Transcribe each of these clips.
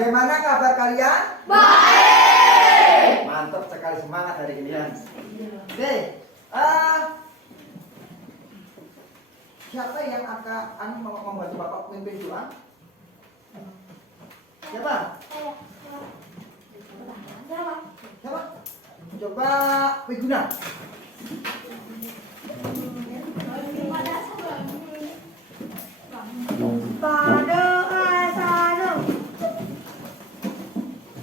Bagaimana kabar kalian? Baik. Mantap sekali, semangat hari ini ya. Oke, siapa yang akan membantu Bapak memimpin doa? Siapa? Siapa? Coba Wiguna.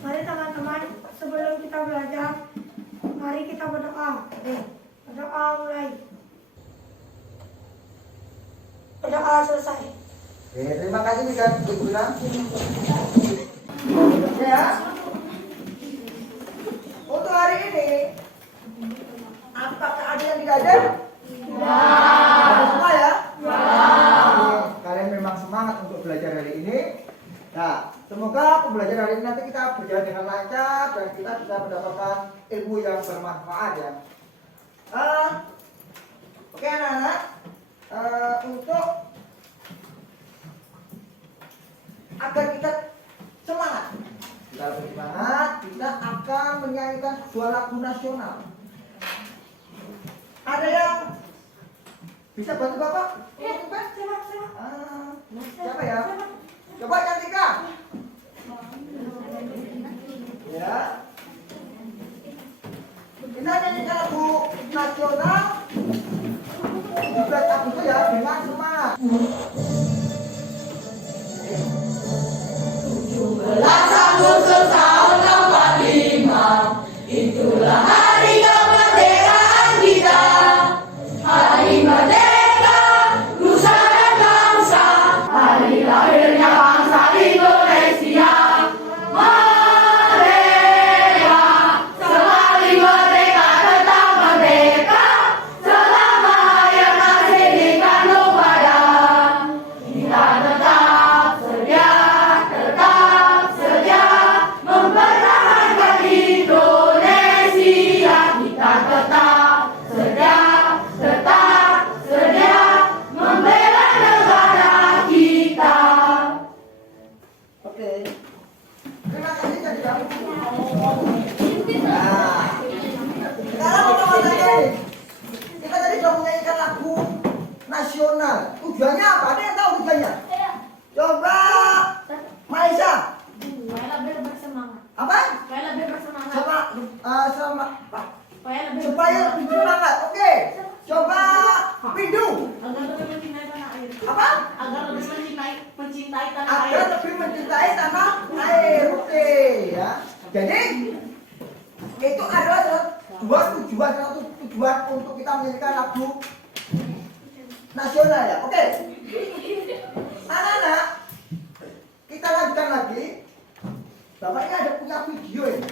Mari teman-teman, sebelum kita belajar, mari kita berdoa. Berdoa mulai. Berdoa selesai. Oke, terima kasih Wiguna. Oke ya. Untuk hari ini, apakah ada yang tidak ada? Ada semua ya? Oke, kalian memang semangat untuk belajar hari ini. Nah, semoga pembelajaran hari ini nanti kita berjalan dengan lancar dan kita bisa mendapatkan ilmu yang bermanfaat ya. Oke anak-anak, untuk agar kita semangat, kita akan menyanyikan sebuah lagu nasional. Ada yang bisa bantu Bapak? Siapa ya? Coba Cantika. Ya. Kita nyanyikan lagu nasional. Buat aku tuh ya dengan semangat. 17 Agustus tahun 45, itulah hari kemerdekaan kita. Hari merdeka, nusa dan bangsa, hari lahirnya bangsa Indonesia. Merdeka, sekali merdeka tetap merdeka, selama hayat masih dikandung badan. Kita tetap sedia mempertahankan Indonesia. Kita tetap sedia membela negara kita. Oke. Terima kasih Cantika. Nah, sekarang teman-teman lagi. Kita tadi sudah menyanyikan lagu nasional. Tujuannya apa? Ada yang tahu tujuannya? Coba Maisa. Supaya lebih bersemangat. Apa? Supaya lebih bersemangat. Supaya lebih bersemangat. Oke. Coba Pindu. Agar lebih mencintai tanah air. Apa? Agar lebih mencintai tanah air. Agar lebih mencintai tanah air. Oke ya. Jadi itu adalah satu tujuan untuk kita menyanyikan lagu nasional ya. Oke. Anak-anak, kita lanjutkan lagi. Bapak ini ada punya video ini.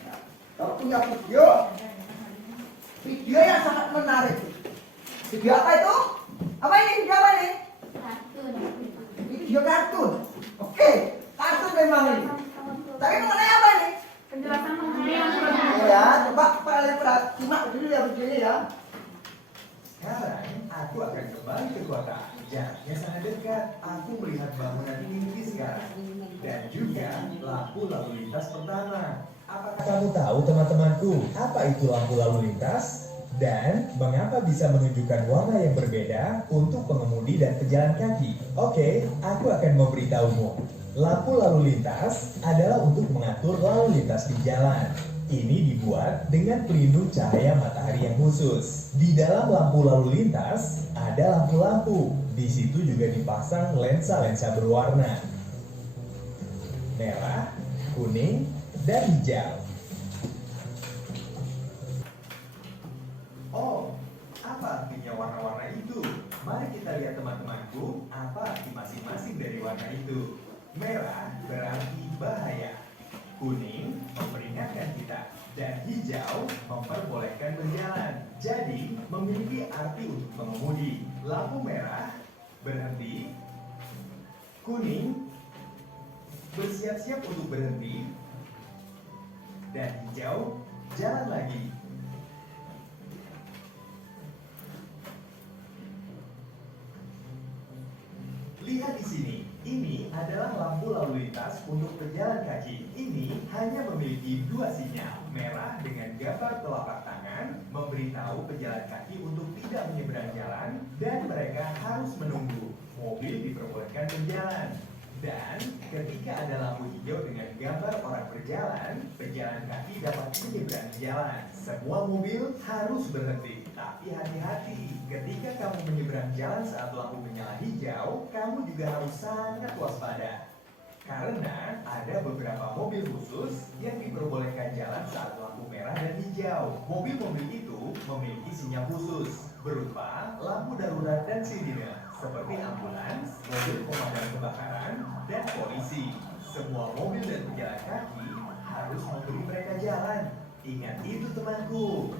Ya, Bapak punya video yang sangat menarik. Video apa itu? Apa ini? Video apa ini? Video kartun. Oke, kartun memang ini. Tapi mengenai apa ini? Penjelasan mengenai yang Ya, coba kalian simak dulu ya videonya ya. Sekarang aku akan kembali ke kota. Jaraknya sangat dekat. Aku melihat bangunan tinggi sekarang dan juga lampu lalu lintas pertama. Apakah kamu tahu teman-temanku apa itu lampu lalu lintas? Dan mengapa bisa menunjukkan warna yang berbeda untuk pengemudi dan pejalan kaki? Oke, aku akan memberitahumu. Lampu lalu lintas adalah untuk mengatur lalu lintas di jalan. Ini dibuat dengan pelindung cahaya matahari yang khusus. Di dalam lampu lalu lintas ada lampu-lampu. Di situ juga dipasang lensa-lensa berwarna merah, kuning, dan hijau. Oh, apa artinya warna-warna itu? Mari kita lihat teman-temanku, apa arti masing-masing dari warna itu. Merah berarti bahaya, kuning memperingatkan kita, dan hijau memperbolehkan berjalan. Jadi, memiliki arti untuk mengemudi. Lampu merah berhenti, kuning bersiap-siap untuk berhenti, dan hijau jalan lagi. Lihat di sini, ini adalah lampu lalu lintas untuk pejalan kaki. Ini hanya memiliki dua sinyal, merah dengan gambar telapak tangan, memberitahu pejalan kaki untuk tidak menyeberang jalan, dan mereka harus menunggu. Mobil diperbolehkan berjalan. Dan ketika ada lampu hijau dengan gambar orang berjalan, pejalan kaki dapat menyeberang jalan. Semua mobil harus berhenti. Tapi hati-hati, ketika kamu menyeberang jalan saat lampu menyala hijau, kamu juga harus sangat waspada. Karena ada beberapa mobil khusus yang diperbolehkan jalan saat lampu merah dan hijau. Mobil-mobil itu memiliki sinyal khusus berupa lampu darurat dan sirine, seperti ambulans, mobil pemadam kebakaran, dan polisi. Semua mobil dan pejalan kaki harus memberi mereka jalan. Ingat itu temanku.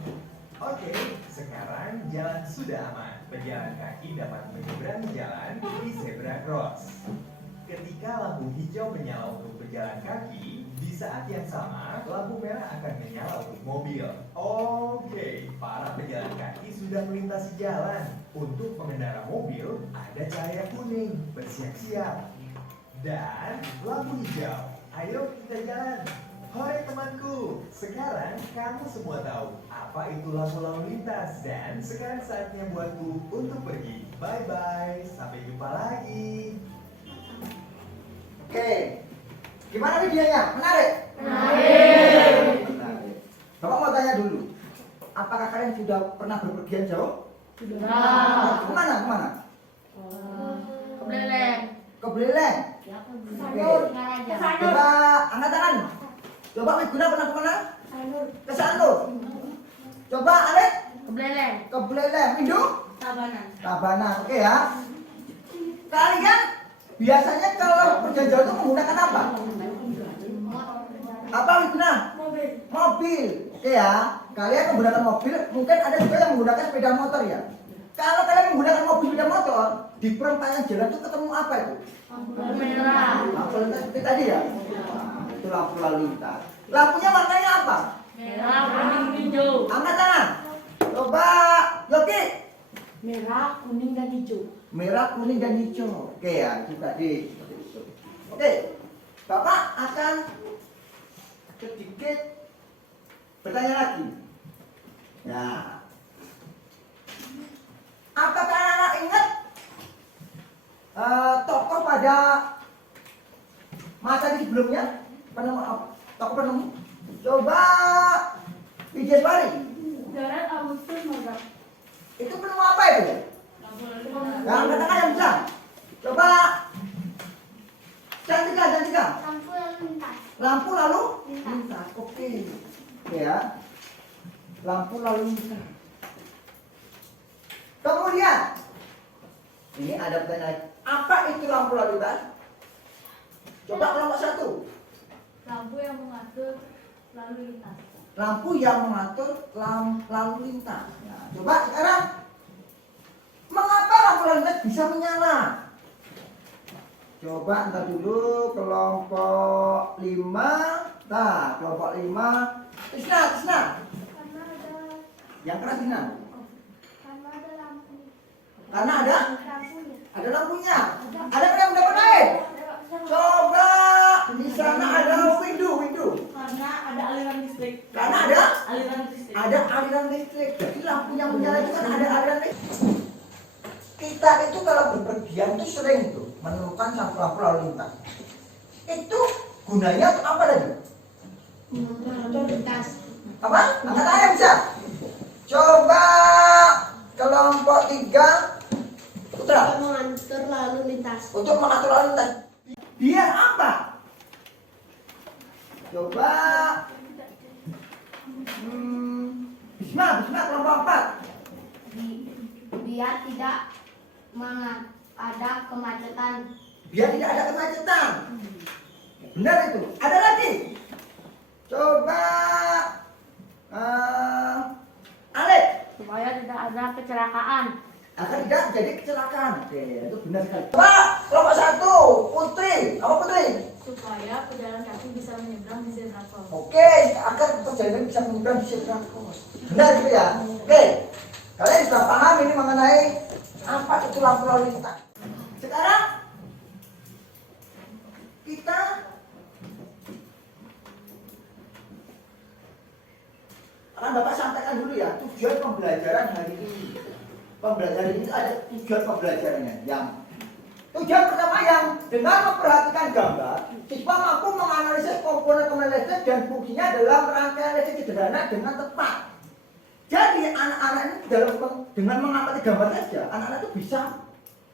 Oke, sekarang jalan sudah aman. Pejalan kaki dapat menyeberangi jalan di zebra cross. Ketika lampu hijau menyala untuk pejalan kaki, di saat yang sama, lampu merah akan menyala untuk mobil. Oke, para pejalan kaki sudah melintasi jalan. Untuk pengendara mobil, ada cahaya kuning, bersiap-siap. Dan lampu hijau, ayo kita jalan. Hore temanku, sekarang kamu semua tahu apa itu lampu lalu lintas. Dan sekarang saatnya buatku untuk pergi. Bye-bye, sampai jumpa lagi. Oke, gimana videonya? Menarik? Menarik. Menarik. Bapak mau tanya dulu, apakah kalian sudah pernah berpergian jauh? Sudah. Kemana? Kemana? Ke Beleleng. Ke Beleleng. Oke. Coba angkat tangan. Coba Wiguna pernah kemana? Ke Sanur. Coba Alek? Ke Beleleng. Ke Beleleng. Windu? Tabanan. Tabanan. Oke ya. Kalian biasanya kalau perjalanan jauh itu menggunakan apa? Apa Wiguna? Mobil. Mobil. Oke ya. Kalian menggunakan mobil, mungkin ada juga yang menggunakan sepeda motor ya. Kalau kalian menggunakan mobil sepeda motor, di perempatan jalan itu ketemu apa itu? Lampu merah. Lampu lintas seperti tadi ya. Nah, itu lampu lalu lintas. Lampunya warnanya apa? Merah, kuning, hijau. Angkat tangan. Coba Yogi. Merah, kuning, dan hijau. Merah, kuning, dan hijau. Oke ya, itu tadi seperti itu. Oke, Bapak akan sedikit bertanya lagi. Nah, apakah anak-anak ingat tokoh pada masa di sebelumnya? Tokoh penemu? Coba Wijeswari. Darat Agustus Morgan. Itu penemu apa itu? Yang katakan yang bisa. Coba Cantika. Lampu lalu lintas. Lampu lalu lintas. Oke. Ya. Lampu lalu lintas. Kemudian ini ada pertanyaan. Apa itu lampu lalu lintas? Coba kelompok 1. Lampu yang mengatur lalu lintas. Lampu yang mengatur lalu lintas. Ya, coba sekarang mengapa lampu lalu lintas bisa menyala? Coba ntar dulu kelompok 5. Nah, kelompok 5. Tisna. Karena ada Yang keras Tisna. karena ada lampu. Karena ada Lampunya. lampunya. Ada yang mendapat lain? Coba di sana ada windu. Karena ada aliran listrik. Karena ada Aliran listrik. aliran listrik. Jadi lampu yang menyala itu kan ada aliran listrik. Kita itu kalau berpergian itu sering tuh menemukan lampu lalu lintas. Itu gunanya apa tadi? Lalu lintas. Apa? Angkat tangan yang bisa. Coba kelompok 3 Putra. Mengatur lalu lintas. Untuk mengatur lalu lintas. Biar apa? Coba Bisma kelompok 4. Biar tidak ada kemacetan. Biar tidak ada kemacetan. Benar itu. Ada lagi. Coba Alek. Supaya tidak ada kecelakaan. Agar tidak jadi kecelakaan. Oke, itu benar sekali. Coba kelompok 1 Putri. Apa Putri? Supaya pejalan kaki bisa menyeberang di zebra cross. Oke, agar perjalanan bisa menyeberang di zebra cross. Benar gitu ya. Oke, kalian sudah paham ini mengenai apa itu lampu lalu lintas. Sekarang akan Bapak sampaikan dulu ya tujuan pembelajaran hari ini. Pembelajaran ini ada tujuan pembelajarannya. Yang tujuan pertama yang dengan memperhatikan gambar, siswa mampu menganalisis komponen listrik dan fungsinya dalam rangkaian listrik sederhana dengan tepat. Jadi anak-anak ini dengan mengamati gambar saja, anak-anak itu bisa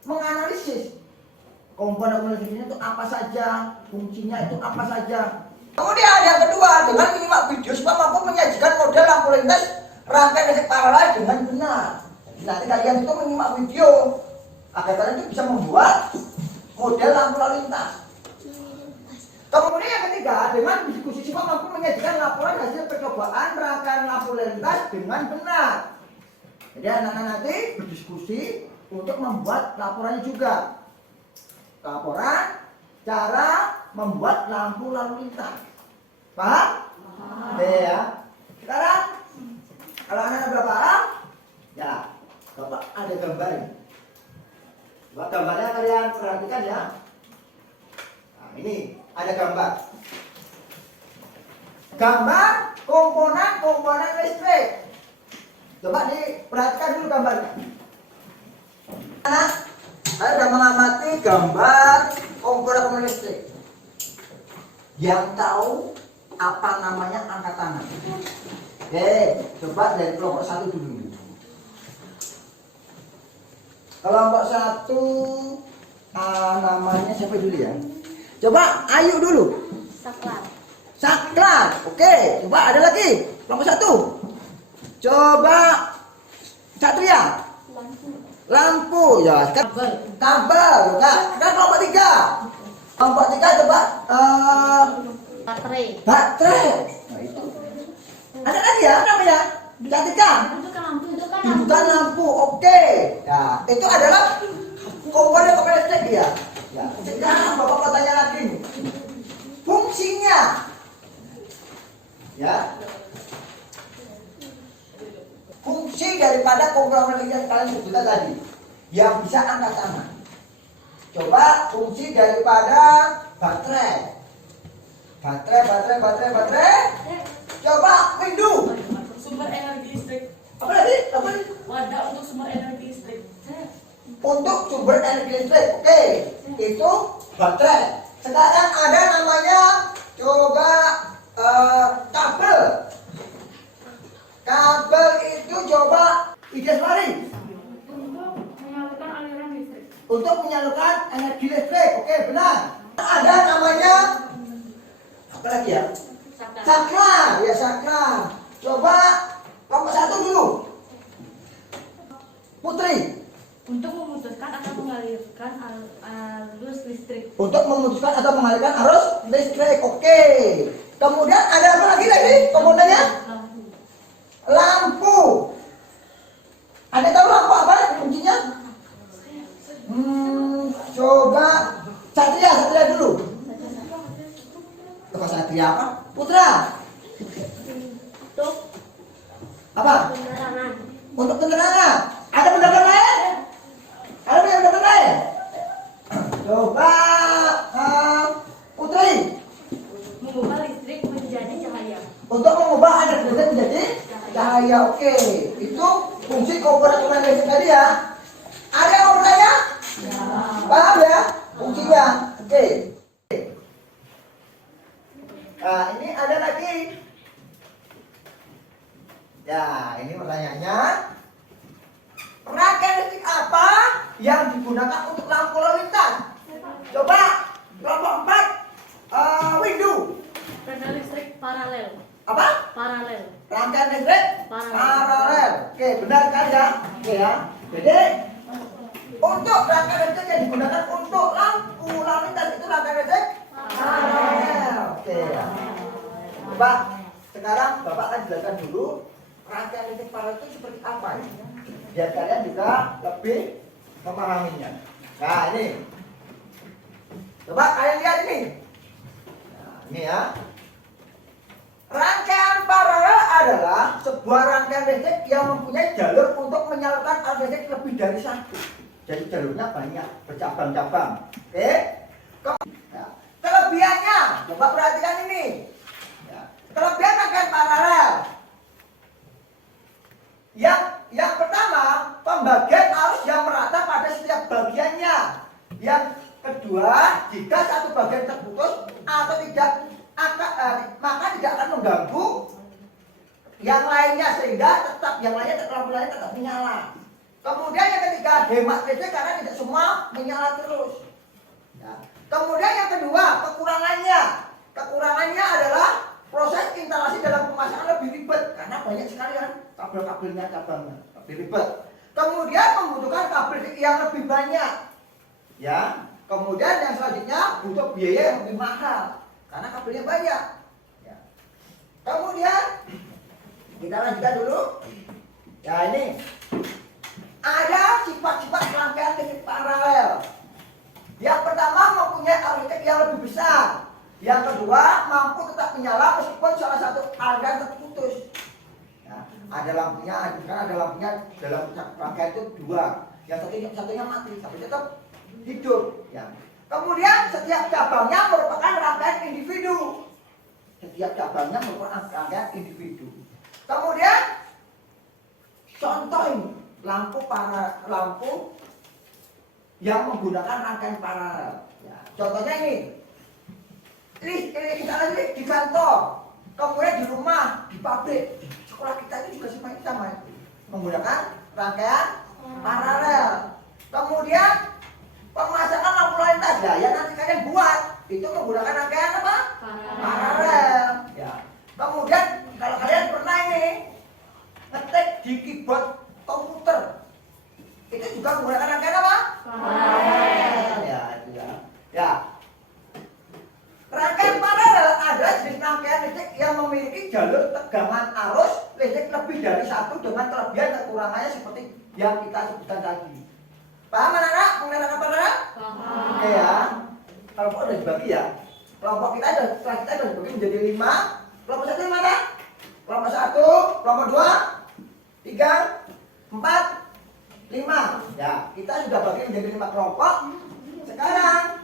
menganalisis komponen listriknya itu apa saja, fungsinya itu apa saja. Kemudian yang kedua, dengan menyimak video siswa mampu menyajikan model lampu lintas rangkaian listrik paralel dengan benar. Jadi nanti kalian itu menyimak video agar kalian itu bisa membuat model lampu lalu lintas. Kemudian yang ketiga, dengan diskusi siswa mampu menyajikan laporan hasil percobaan rangkaian lampu lintas dengan benar. Jadi anak-anak nanti berdiskusi untuk membuat laporannya juga. Laporan cara membuat lampu lalu lintas. Paham? Ya. Sekarang kalau anak-anak sudah paham, ya, Bapak ada gambar ini. Buat gambarnya kalian perhatikan ya. Nah, ini ada gambar. Gambar komponen listrik. Coba diperhatikan dulu gambarnya. Nah, saya sudah mengamati gambar komponen listrik. Yang tahu apa namanya angkat tangan. Oke, coba dari kelompok 1 dulu. Kelompok 1 namanya siapa dulu ya? Coba Ayu dulu. Saklar. Saklar. Oke, coba ada lagi. Kelompok 1. Coba Satria. Lampu ya. Kabel. Nah, sekarang kelompok 3. Kelompok 3 coba Baterai. baterai. Nah, itu. Ada lagi ya namanya? Cantikan. Itu kan lampu, itu kan Bukan lampu. Oke. Ya, itu adalah komponen listrik ya. Ya, sekarang Bapak mau tanya lagi nih. Fungsinya. Ya. Fungsi daripada komponen listrik yang kalian sebutkan tadi, yang bisa angkat tangan. Coba fungsi daripada baterai. Baterai. Coba windu. Sumber energi listrik. Apa lagi? Apa lagi? Wadah untuk sumber energi listrik. Untuk sumber energi listrik. Oke. Itu baterai. Sekarang ada namanya coba kabel. Kabel itu coba ide sendiri. untuk menyalurkan aliran listrik. Untuk menyalurkan energi listrik. Oke, benar. Ada namanya apa lagi ya? Saklar. Ya, saklar. Coba kelompok 1 dulu. Putri. Untuk memutuskan atau mengalirkan arus listrik. Untuk memutuskan atau mengalirkan arus listrik. Oke. Kemudian ada apa lagi komponennya? Lampu. Ada tahu lampu apa fungsinya? Coba Satria dulu. Coba Satria apa? Putra. Untuk Apa? penerangan. Untuk penerangan. Ada pendapat lain? Ada pendapat lain? Coba Putri. Mengubah listrik menjadi cahaya. Untuk mengubah energi listrik menjadi cahaya. Oke. Itu fungsi komponen listrik tadi ya. Ada yang mau bertanya? Paham ya? Fungsinya. Oke. Nah, ini ada lagi. Ya, ini pertanyaannya. Rangkaian listrik apa yang digunakan untuk lampu lalu lintas? Coba kelompok 4 windu. Rangkaian listrik paralel. Apa? Paralel. Rangkaian listrik paralel. Oke, benar kan ya? Oke ya. Jadi untuk rangkaian listrik yang digunakan untuk lampu lalu lintas itu rangkaian listrik paralel. Oke ya. Coba sekarang Bapak akan jelaskan dulu rangkaian listrik paralel itu seperti apa ya? Biar kalian juga lebih memahaminya. Nah, ini. Coba kalian lihat ini. Nah, ini ya. Rangkaian paralel adalah sebuah rangkaian listrik yang mempunyai jalur untuk menyalurkan arus listrik lebih dari satu. Jadi jalurnya banyak, bercabang-cabang. Oke? Nah, kelebihannya, coba perhatikan ini. Ya. Kelebihan rangkaian paralel. Yang pertama, pembagian arus yang merata pada setiap bagiannya. Yang kedua, jika satu bagian terputus atau tidak maka tidak akan mengganggu yang lainnya, sehingga yang lainnya tetap menyala. Kemudian yang ketiga, hemat listrik karena tidak semua menyala terus. Ya. Kemudian yang kedua, kekurangannya adalah proses instalasi dalam pemasangan lebih ribet karena banyak sekali kan kabel-kabelnya, cabangnya lebih ribet. Kemudian membutuhkan kabel yang lebih banyak. Ya. Kemudian yang selanjutnya butuh biaya yang lebih mahal karena kabelnya banyak. Ya. Kemudian kita lanjutkan dulu. Ya, ini ada sifat-sifat rangkaian listrik paralel. Yang pertama, mempunyai arus yang lebih besar. Yang kedua, mampu tetap menyala meskipun salah satu aliran terputus. Ya, ada lampunya dalam rangkaian itu dua. Yang satunya mati, tapi tetap hidup. Ya. Kemudian setiap cabangnya merupakan rangkaian individu. Kemudian contoh ini, lampu yang menggunakan rangkaian paralel. Ya. Contohnya ini, listrik di kantor, kemudian di rumah, di pabrik, di sekolah kita ini juga sama menggunakan rangkaian paralel. Kemudian pemasangan lampu lintas, ya, yang nanti kalian buat itu menggunakan rangkaian apa? Paralel. Ya. Kemudian kalau kalian pernah ini ngetik di keyboard komputer, itu juga menggunakan rangkaian apa? Paralel. Ya, itu ya. Ya. Rangkaian paralel adalah jenis rangkaian listrik yang memiliki jalur tegangan arus listrik lebih dari satu dengan kelebihan kekurangannya seperti yang kita sebutkan tadi. Paham anak-anak mengenai rangkaian paralel? Paham. Oke ya. Kelompok udah dibagi ya. Kelompok kita sudah dibagi menjadi 5. Kelompok 1 mana? Kelompok 1, kelompok 2, 3, 4, 5. Ya, kita sudah bagi menjadi 5 kelompok. Sekarang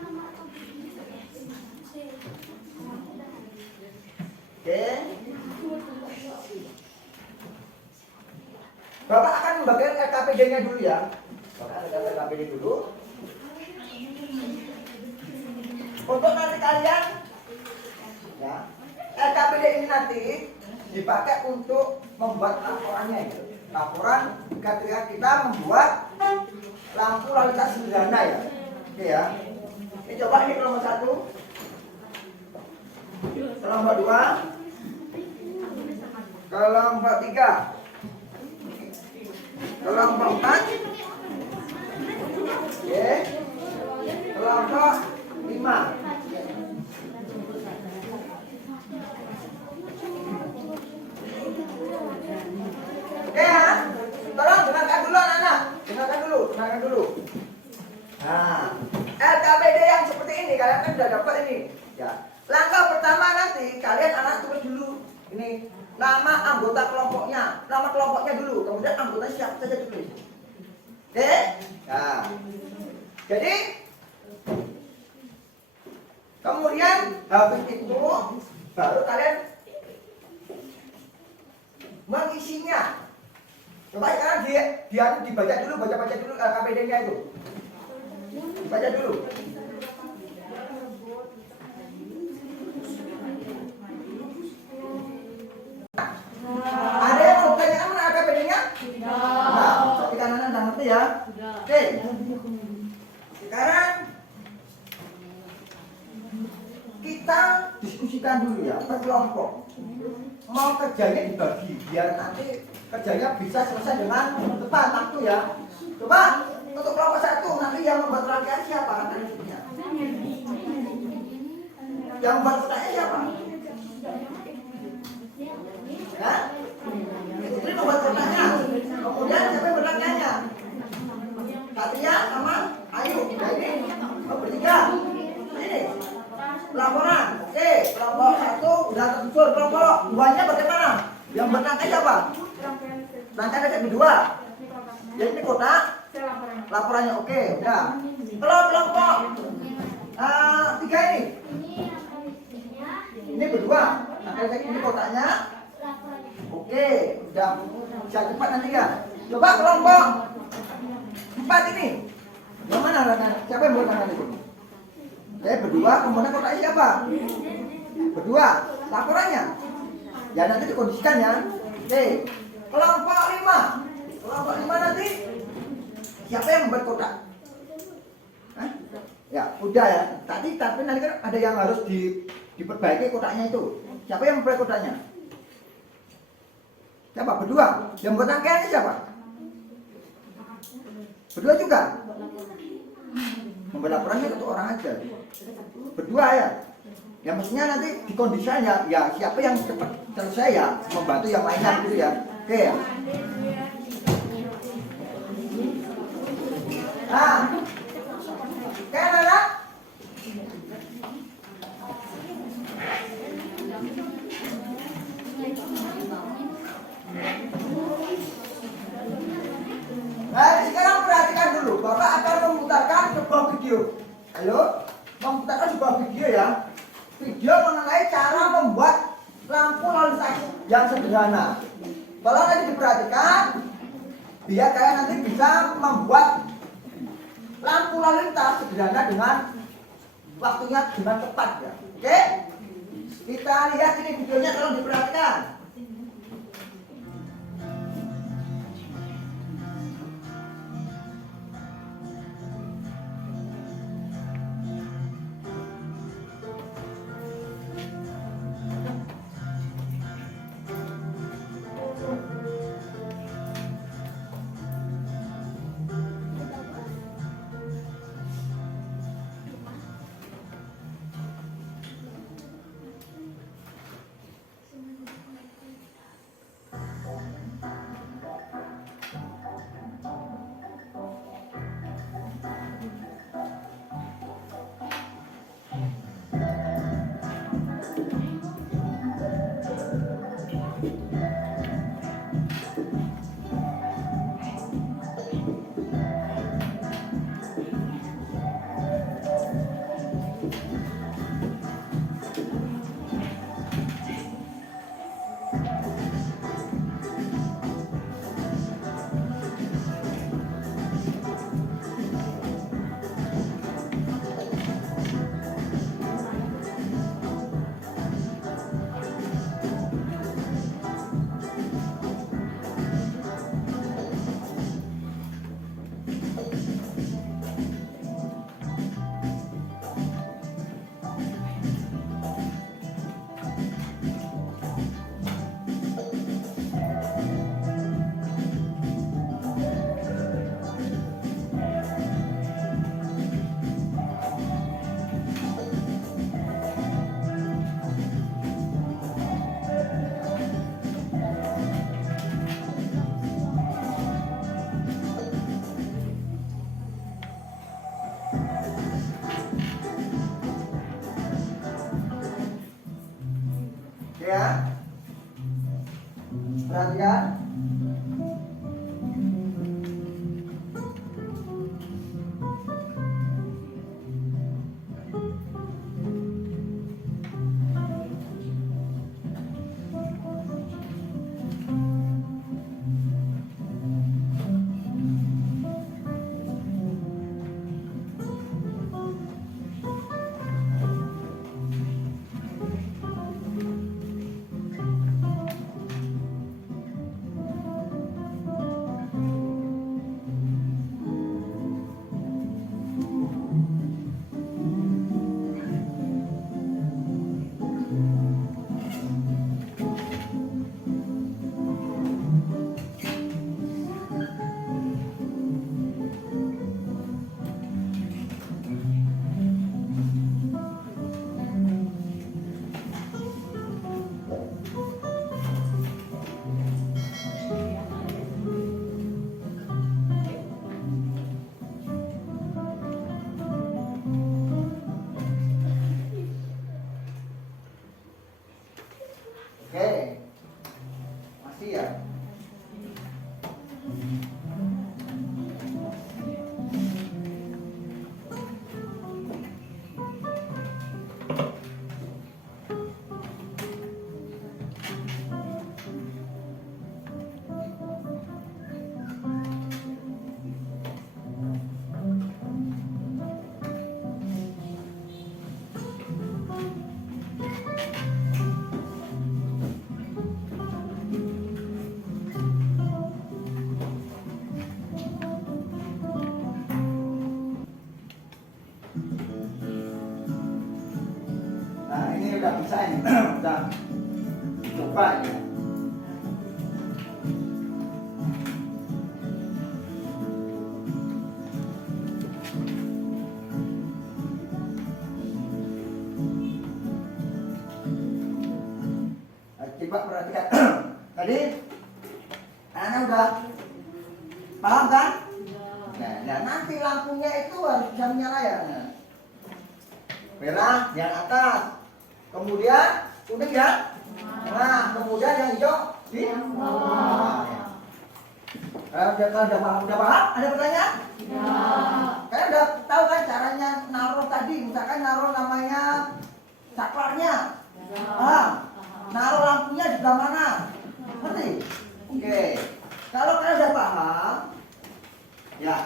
oke. Bapak akan membagikan LKPD-nya dulu ya. Bapak akan LKPD dulu. Untuk nanti kalian ya, LKPD ini nanti dipakai untuk membuat laporannya ya. Laporan ketika kita membuat lampu lalu lintas sederhana ya. Oke ya. Ini coba ini kelompok 1, kelompok 2, kelompok 3, kelompok 4, oke, kelompok 5. Oke ya, tolong dengarkan dulu anak-anak, dengarkan dulu. Nah, LKPD yang seperti ini kalian kan sudah dapat ini. Ya, langkah pertama nanti kalian anak tulis dulu ini nama anggota kelompoknya, nama kelompoknya dulu, kemudian anggota siapa saja tulis. Oke? Nah, jadi kemudian habis itu baru kalian mengisinya. Coba sekarang dia dibaca dulu LKPD-nya itu. Baca dulu. Ada yang mau bertanya mana LKPD-nya? Nah, tapi kanan anda ngerti ya? Oke. Sekarang kita diskusikan dulu ya per kelompok. Mau kerjanya dibagi biar nanti kerjanya bisa selesai dengan tepat waktu ya. Coba untuk kelompok 1 nanti yang membuat rangkaian siapa? Yang membuat kotaknya siapa? Ya? Ini membuat kotaknya. Kemudian siapa yang berangkaiannya? Katria sama Ayu. Nah ini bertiga. Ini laporan. Oke, kelompok 1 udah tersebut. Kelompok 2-nya bagaimana? Yang berangkai siapa? Rangkaian yang kedua. Jadi ini kotak. Laporannya oke, udah. Kalau kelompok 3 ini berdua. Ini kotaknya. Oke, udah. bisa cepat nanti ya. Coba kelompok 4 ini. Yang mana tangan? Siapa yang buat tangan itu? Berdua, kemudian kotaknya siapa? Berdua. Laporannya? Ya nanti dikondisikan ya. Oke. Kelompok 5. Kelompok 5 nanti siapa yang membuat kotak? Hah? Ya, udah ya. Tapi nanti kan ada yang harus diperbaiki kotaknya itu. Siapa yang membuat kotaknya? Siapa? Berdua. Yang membuat rangkaiannya siapa? Berdua juga. Membuat laporannya satu orang aja. Berdua ya. Ya mestinya nanti dikondisikan ya siapa yang cepat selesai ya membantu yang lainnya gitu ya. Oke ya. Nah, oke anak. Nah, sekarang perhatikan dulu. Bapak akan memutarkan sebuah video. Halo? Memutarkan sebuah video ya. Video mengenai cara membuat lampu lalu lintas yang sederhana. Tolong nanti diperhatikan biar kalian nanti bisa membuat lampu lalu lintas sederhana dengan waktunya dengan tepat ya. Oke? Kita lihat ini videonya, tolong diperhatikan. Ya. Perhatikan. Oke. Masih ya? Nah ini udah bisa ini, udah coba ya. Coba perhatikan. Tadi anak udah paham kan? Nah, nanti lampunya itu harus bisa menyala ya. Nah, merah yang atas, kemudian kuning ya. Nah, kemudian yang hijau di bawah. Udah paham? Ada pertanyaan? Ya. Kalian udah tahu kan caranya naruh tadi? Misalkan naruh namanya saklarnya. Paham? Naruh lampunya di sebelah mana? Ngerti? Oke. Kalau kalian udah paham, ya.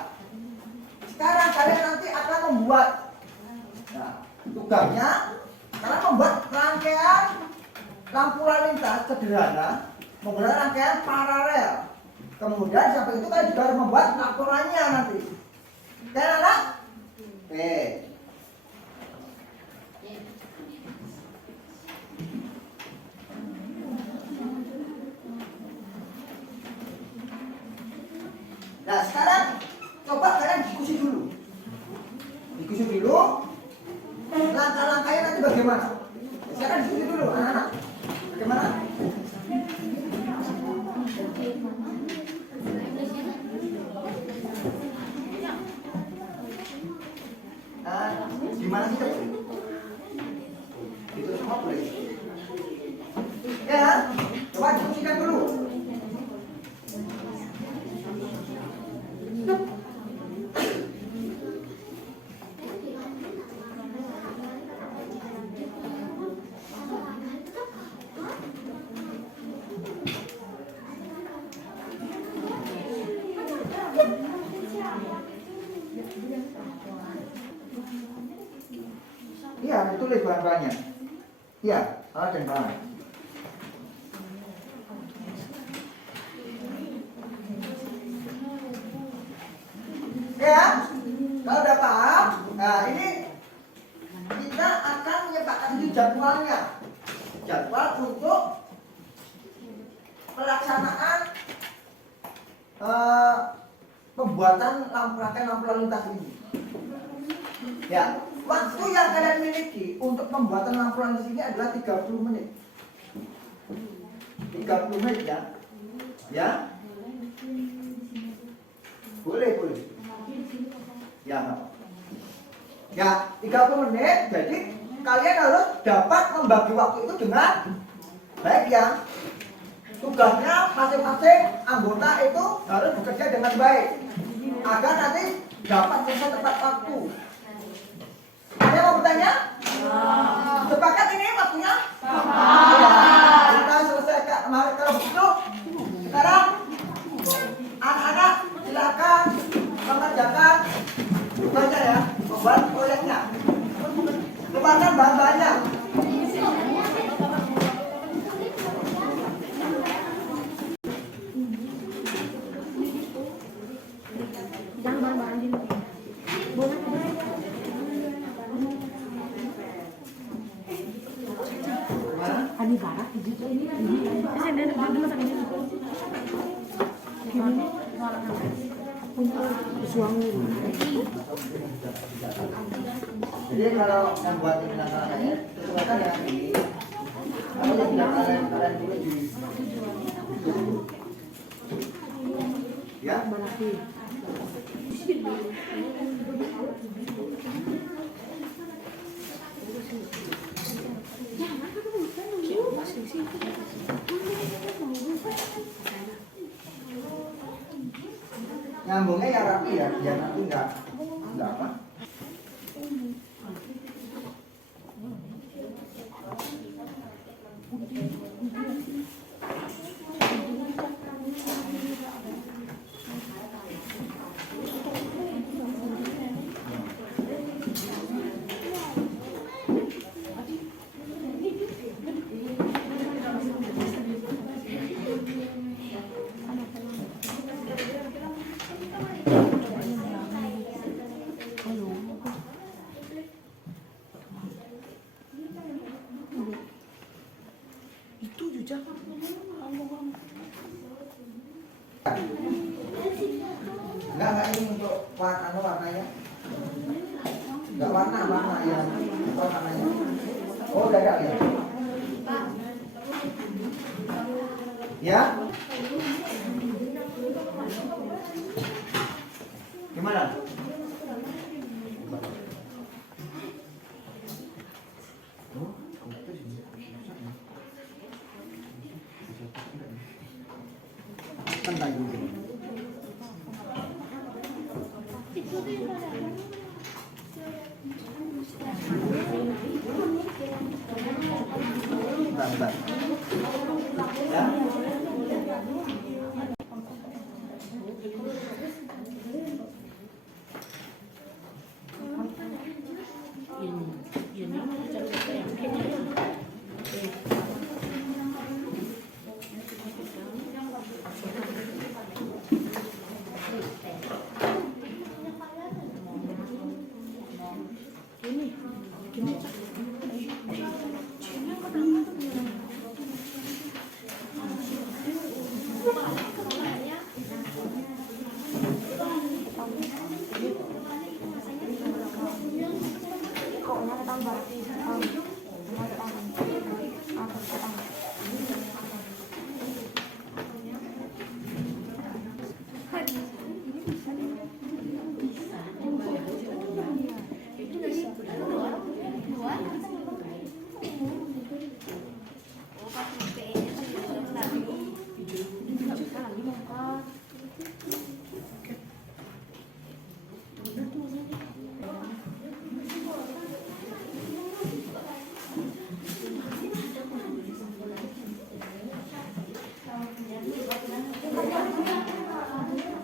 Sekarang kalian nanti akan membuat, nah, tugasnya kalian membuat rangkaian lampu lalu lintas sederhana menggunakan rangkaian paralel. Kemudian sampai itu kalian juga harus membuat laporannya nanti. Oke, anak? Oke. Nah sekarang coba kalian diskusi dulu. Diskusi dulu. Langkah-langkahnya nanti bagaimana? Sekarang diskusi dulu anak-anak. Bagaimana? Nah, gimana sih coba? Itu semua boleh. Ya, coba diskusikan dulu. Iya, ditulis bahan-bahannya. Iya, alat dan bahan. Ya, kalau udah paham, nah ini kita akan menyepakati jadwalnya. Jadwal untuk pelaksanaan pembuatan rangkaian lampu lalu lintas ini. Ya, waktu yang kalian miliki untuk pembuatan lampu lalu lintas ini adalah 30 menit. 30 menit ya. Ya. Boleh. Ya, ya 30 menit. Jadi kalian harus dapat membagi waktu itu dengan baik ya. Tugasnya masing-masing anggota itu harus bekerja dengan baik agar nanti dapat selesai tepat waktu. Ada yang mau bertanya? Sepakat ini waktunya? Ya, kita selesai. Mari kalau begitu sekarang anak-anak silakan mengerjakan tugasnya ya, membuat proyeknya. Keluarkan bahan-bahannya. Ani barat itu ini. Saya ada dulu tadi. Gini untuk suami. Jadi kalau membuat ini langkah-langkahnya sesuaikan dengan ini. Kalau tidak kalian tulis di ya. Nyambungnya yang rapi ya, biar nanti enggak apa. anak yang apa namanya? Oh, udah ada ya. Ya? Gimana? Tentang ini. Bentar. Ya.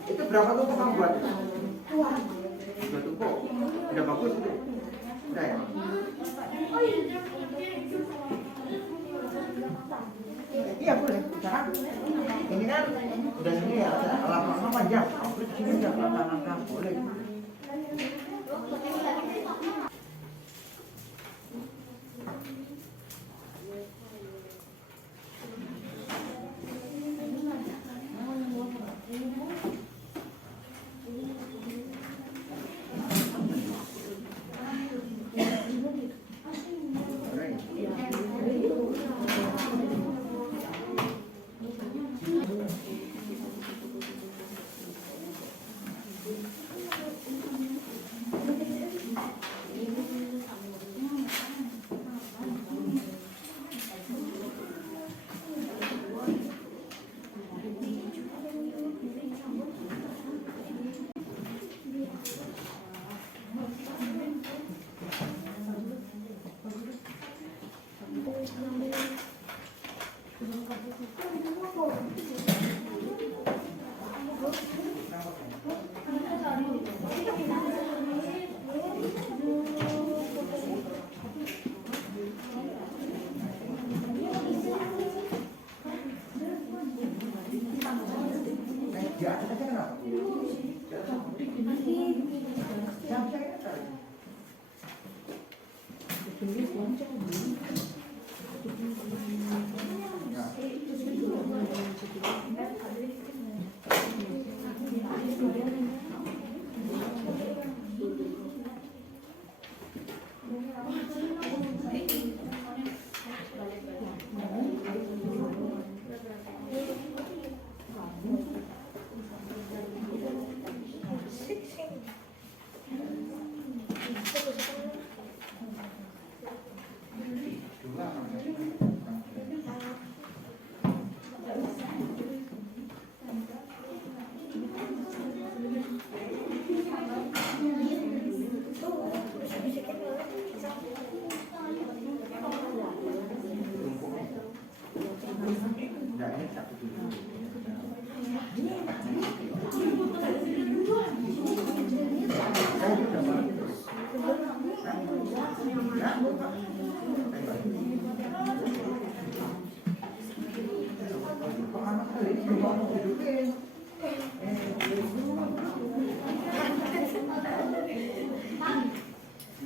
Itu berapa tumpuk kamu buat? Dua tumpuk. Udah bagus itu. Udah ya? Iya boleh. Jangan. Ini kan udah sini ya. Lama-lama panjang. Terus sini udah langkah boleh. Ya, kita kenapa?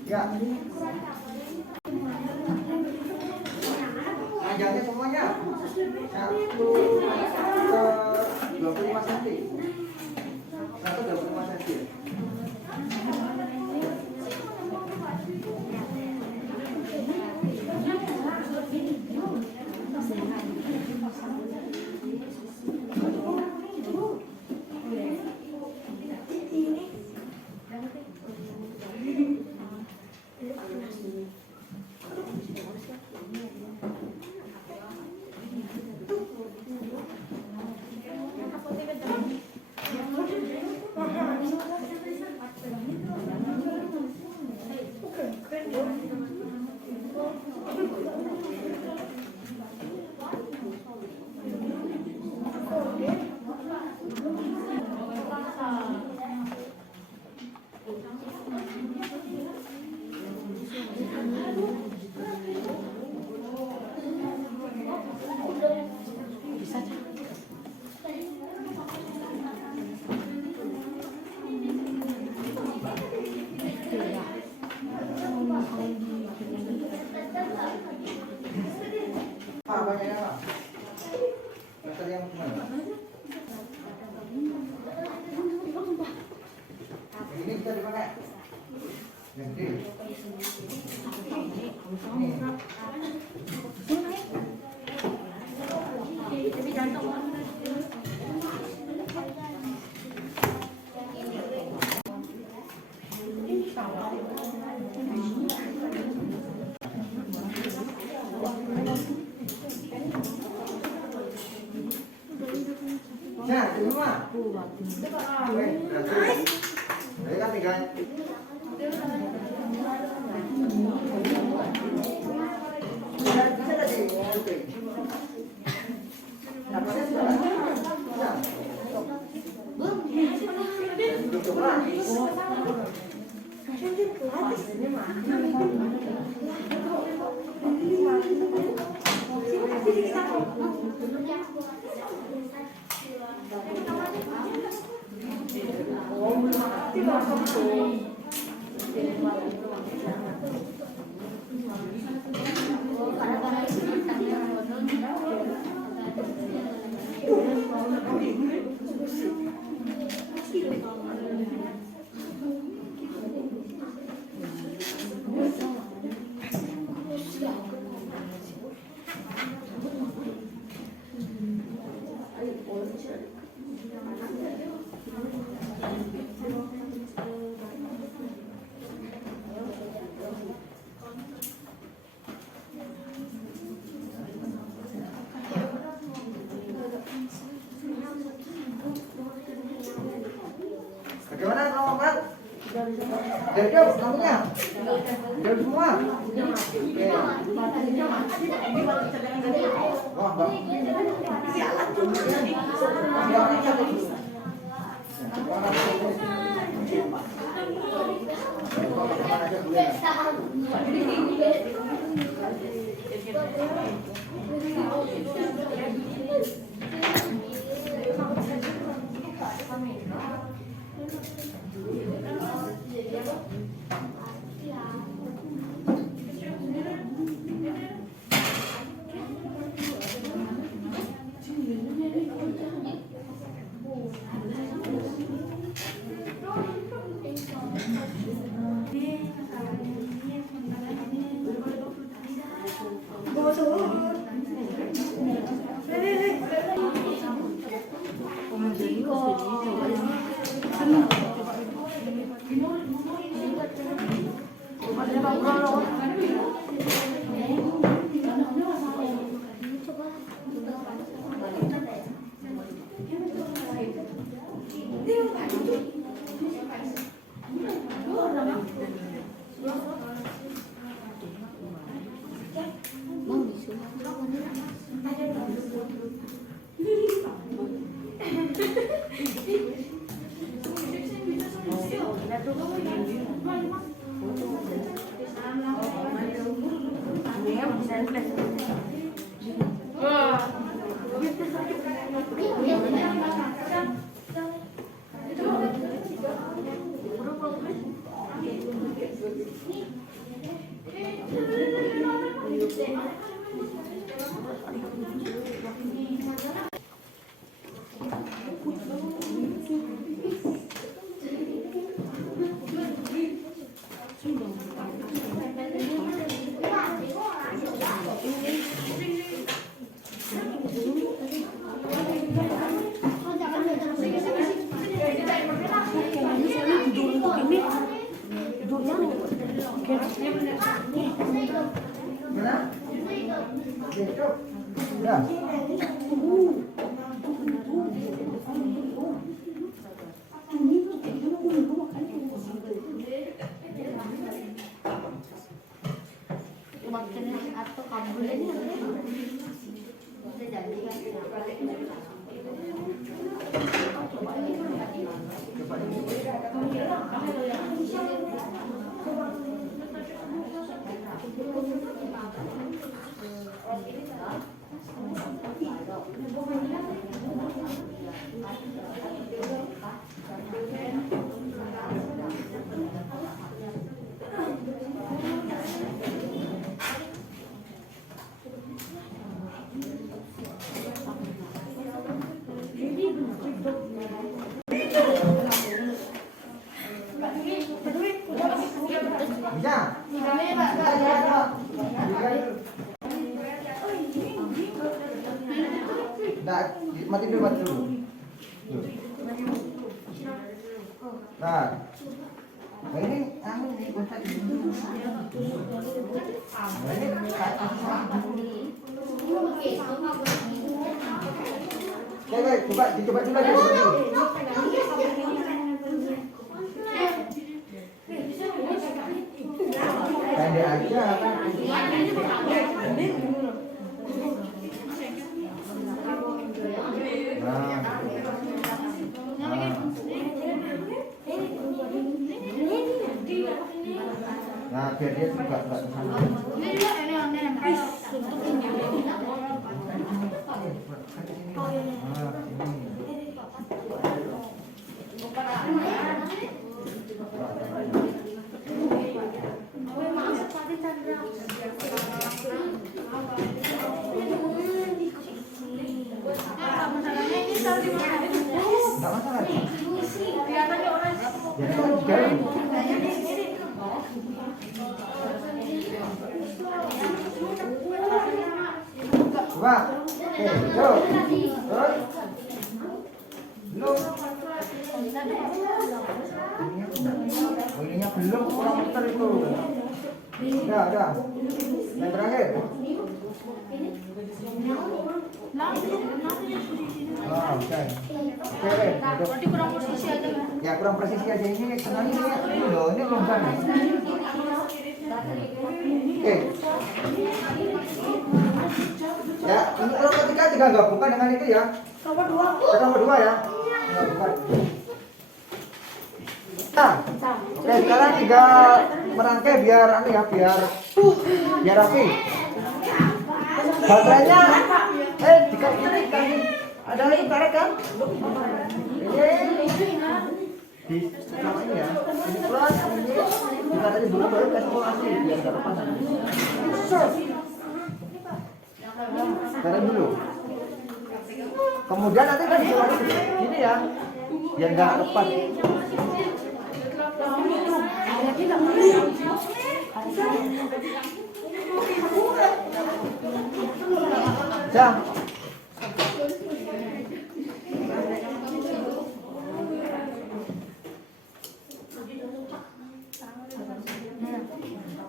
Ya. Panjangnya semuanya 25 cm. 1 25 cm. Pak, banyaknya Pak. Dokter yang mana? Ini bisa dipakai. Yang kecil. Nah, semua. Dari kan tinggal. Bisa tadi. Dapatnya sudah. Belum coba. Bagaimana kalau Pak? Dari jauh kamunya? Jauh semua? Oke. Wah, Bang. Duduknya nih. Mana? Oke, cukup. Ya. atau kabul ini udah jadi kan Bisa? Nah, mati dulu, mati dulu. Nah, ini anu nih kontak ini. Nah, ini Oke, coba dulu lagi. Pendek aja kan. Nah, biar dia juga nggak kesana. Nggak masalah. Jadi kan jalan. Coba. Yuk. Terus. Belum. Ininya belum, kurang muter itu. Udah. Yang terakhir. Oh, oke. berarti kurang posisi aja kan? Ya kurang presisi aja ini senangnya ini loh, ini lomba nih. Oke. Ya, ini kalau ketika gabungkan dengan itu ya. Nomor 2 ya. Bukan. Nah, sekarang tinggal merangkai biar anu ya, biar rapi. Baterainya dikasih ada lagi karet kan? Ini di sama ini ya. Ini plus ini kita tadi dulu baru kasih polasi biar nggak lepas. Taruh dulu. Kemudian nanti kan disuruh gini ya, biar nggak lepas. Jam.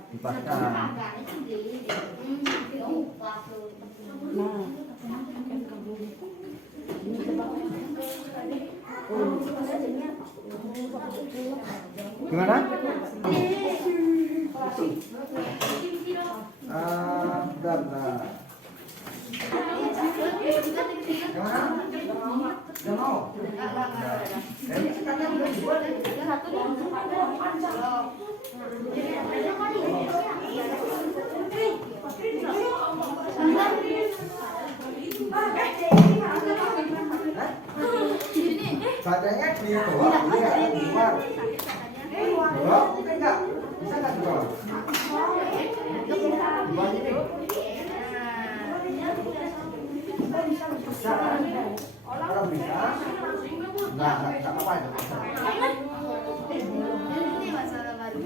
Dipasang. Gimana? Bentar. Gimana? Udah mau? Ini sekarang udah dibuat. Badannya di bawah, di luar. Di bawah mungkin enggak? Bisa enggak di bawah? Di bawah ini. Bisa kan? Kalau bisa, enggak apa-apa itu. Ini masalah baru.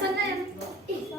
Pesenin. Ih,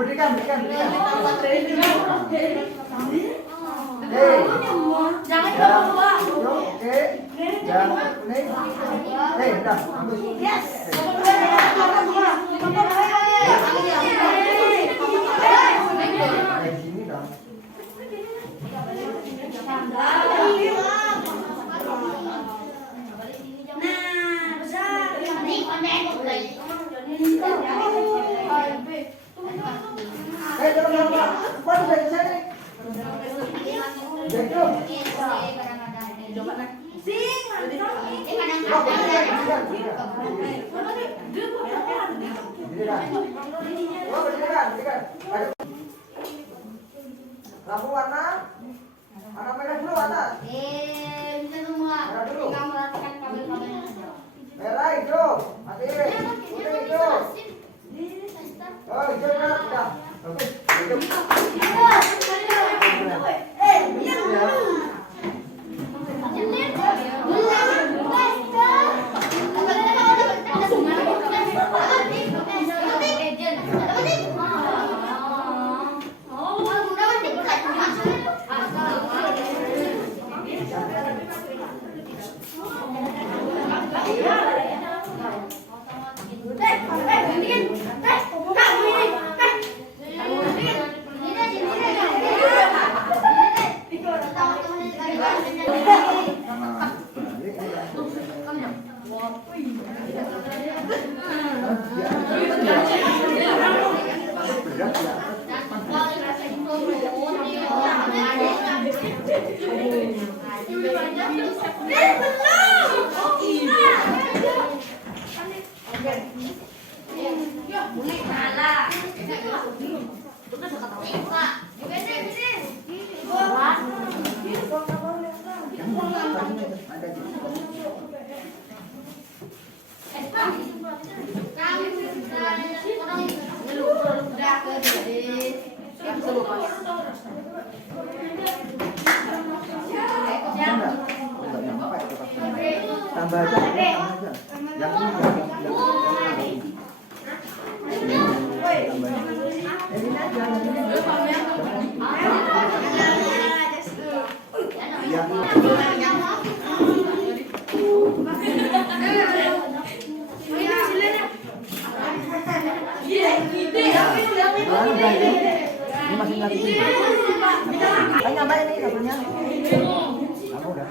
Berikan. Hei. Jangan Ya. bawa. Oke. Yang kuning. Hei, udah. Yes. Di sini dong. Hei, jangan. Cepat dari sini. Jatuh. Lampu warna merah dulu atas. Merah hijau, matiin. Putih hijau. Oh, hijau merah sudah. Oke, hijau. Tambah aja. Yang ini ini aja. Ini masih lagi. Ayo nyampe ini kabelnya. Kamu udah.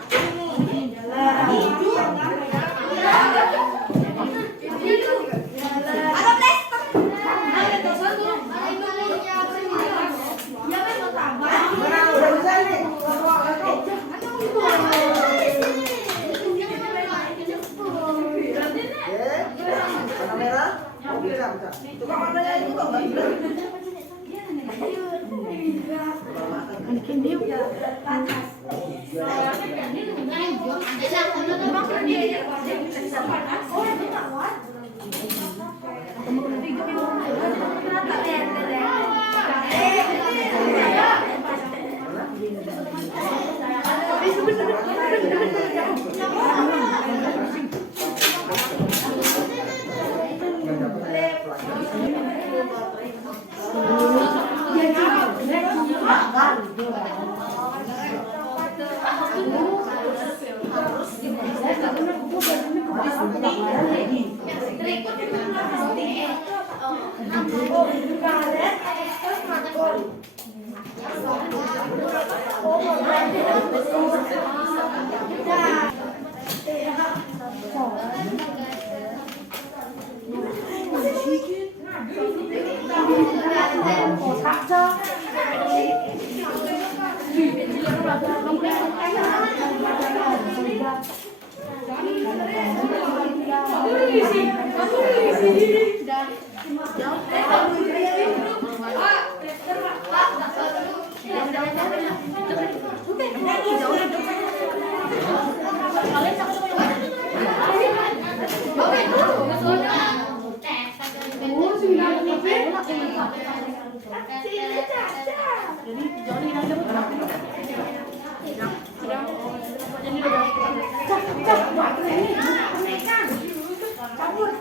Sini, Caca. Jadi dijolin aja putra. Jadi udah cabut.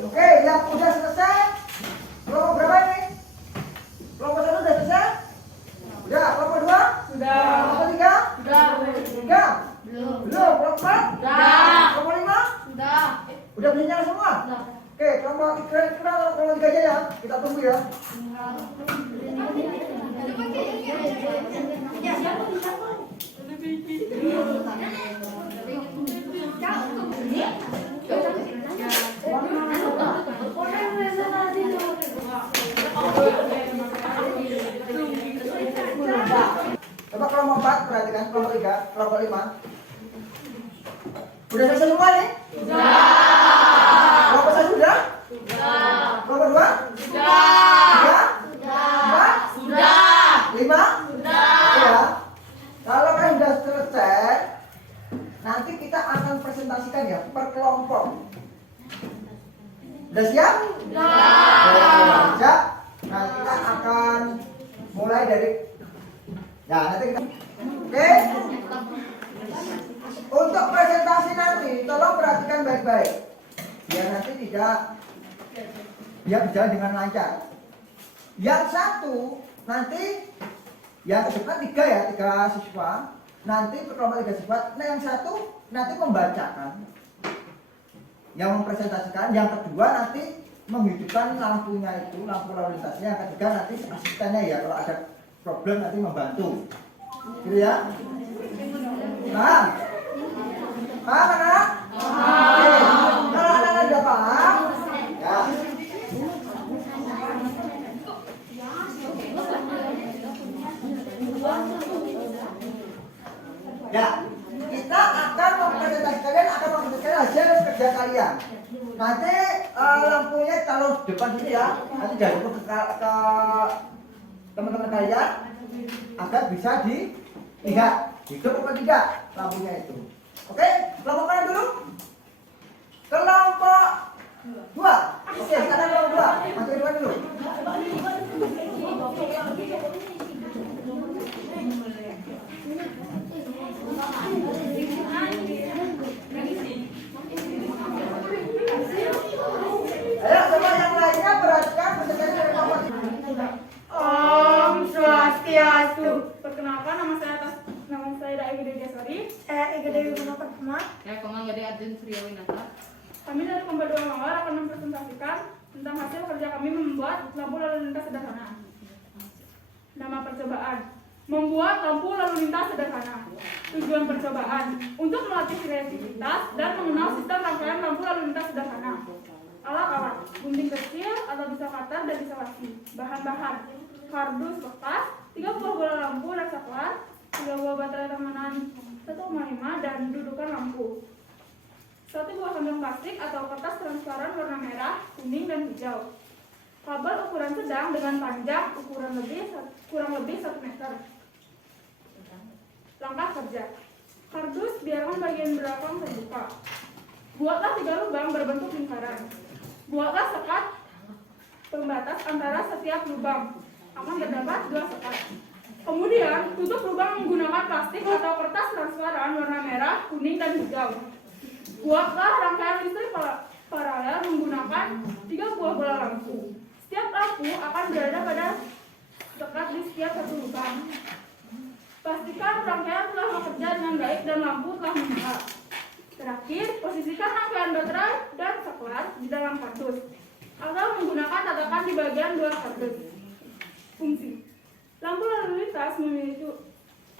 Oke, yang udah selesai. Kelompok berapa ini? Kelompok 1 udah selesai? Udah. Kelompok 2? Sudah. Kelompok 3? Sudah. 3? Belum. Kelompok 4? Sudah. Kelompok 5? Sudah. Udah bisa nyala semua? Sudah. Oke, kelompok 3 aja ya. Kita tunggu ya. Coba kelompok 4 perhatikan, kelompok 3, kelompok 5. Udah selesai semua nih? Sudah. Kelompok 1 sudah? Sudah. Kelompok 2? Sudah. 3? Sudah. 4? Sudah. 5? Sudah. Ya. Kalau kalian sudah selesai, nanti kita akan presentasikan ya per kelompok. Udah siap? Sudah. Siap? Nah, kita akan mulai dari nanti kita oke. Untuk presentasi nanti tolong perhatikan baik-baik biar nanti biar berjalan dengan lancar. Yang satu nanti yang ke depan 3 siswa, nanti kelompok 3 siswa. Nah, yang satu nanti membacakan, yang mempresentasikan, yang kedua nanti menghidupkan lampunya itu, lampu lalu lintasnya, yang ketiga nanti asistennya ya kalau ada problem nanti membantu. Gitu ya? Paham? Paham anak? Paham. Kalau anak-anak sudah paham, ya. Ya, kita akan mempresentasikan hasil kerja kalian. Nanti lampunya taruh depan sini ya. Nanti jangan ke teman-teman kalian agar bisa dilihat hidup apa tidak lampunya itu. Oke, kelompok mana dulu? Kelompok 2. Oke, sekarang kelompok 2. Masuk depan dulu. Ayo semua yang lainnya perhatikan presentasi dari kelompok. Om Swastiastu. Perkenalkan nama saya Dai Gede Desori. Saya Ega Dewi Gunawarma. Saya Komang Gede Arjun Suryawinata. Kami dari kelompok 2 Mawar akan mempresentasikan tentang hasil kerja kami membuat lampu lalu lintas sederhana. Nama membuat lampu lalu lintas sederhana. Tujuan percobaan untuk melatih kreativitas dan mengenal sistem rangkaian lampu lalu lintas sederhana. Alat-alat: gunting kecil atau bisa cutter dan bisa lasi. Bahan-bahan: kardus bekas, 3 buah bola lampu raksasa, 3 buah baterai rekaman 1,5 dan dudukan lampu. 1 buah kantong plastik atau kertas transparan warna merah, kuning, dan hijau. Kabel ukuran sedang dengan panjang kurang lebih 1 meter. Langkah kerja: kardus biarkan bagian belakang terbuka. Buatlah 3 lubang berbentuk lingkaran. Buatlah sekat pembatas antara setiap lubang. Akan terdapat 2 sekat. Kemudian tutup lubang menggunakan plastik atau kertas transparan warna merah, kuning, dan hijau. Buatlah rangkaian listrik paralel menggunakan 3 buah bola lampu. Setiap lampu akan berada pada sekat di setiap satu lubang. Pastikan rangkaian telah bekerja dengan baik dan lampu telah menyala. Terakhir, posisikan rangkaian baterai dan saklar di dalam kardus atau menggunakan tatakan di bagian luar kardus. Fungsi: lampu lalu lintas memiliki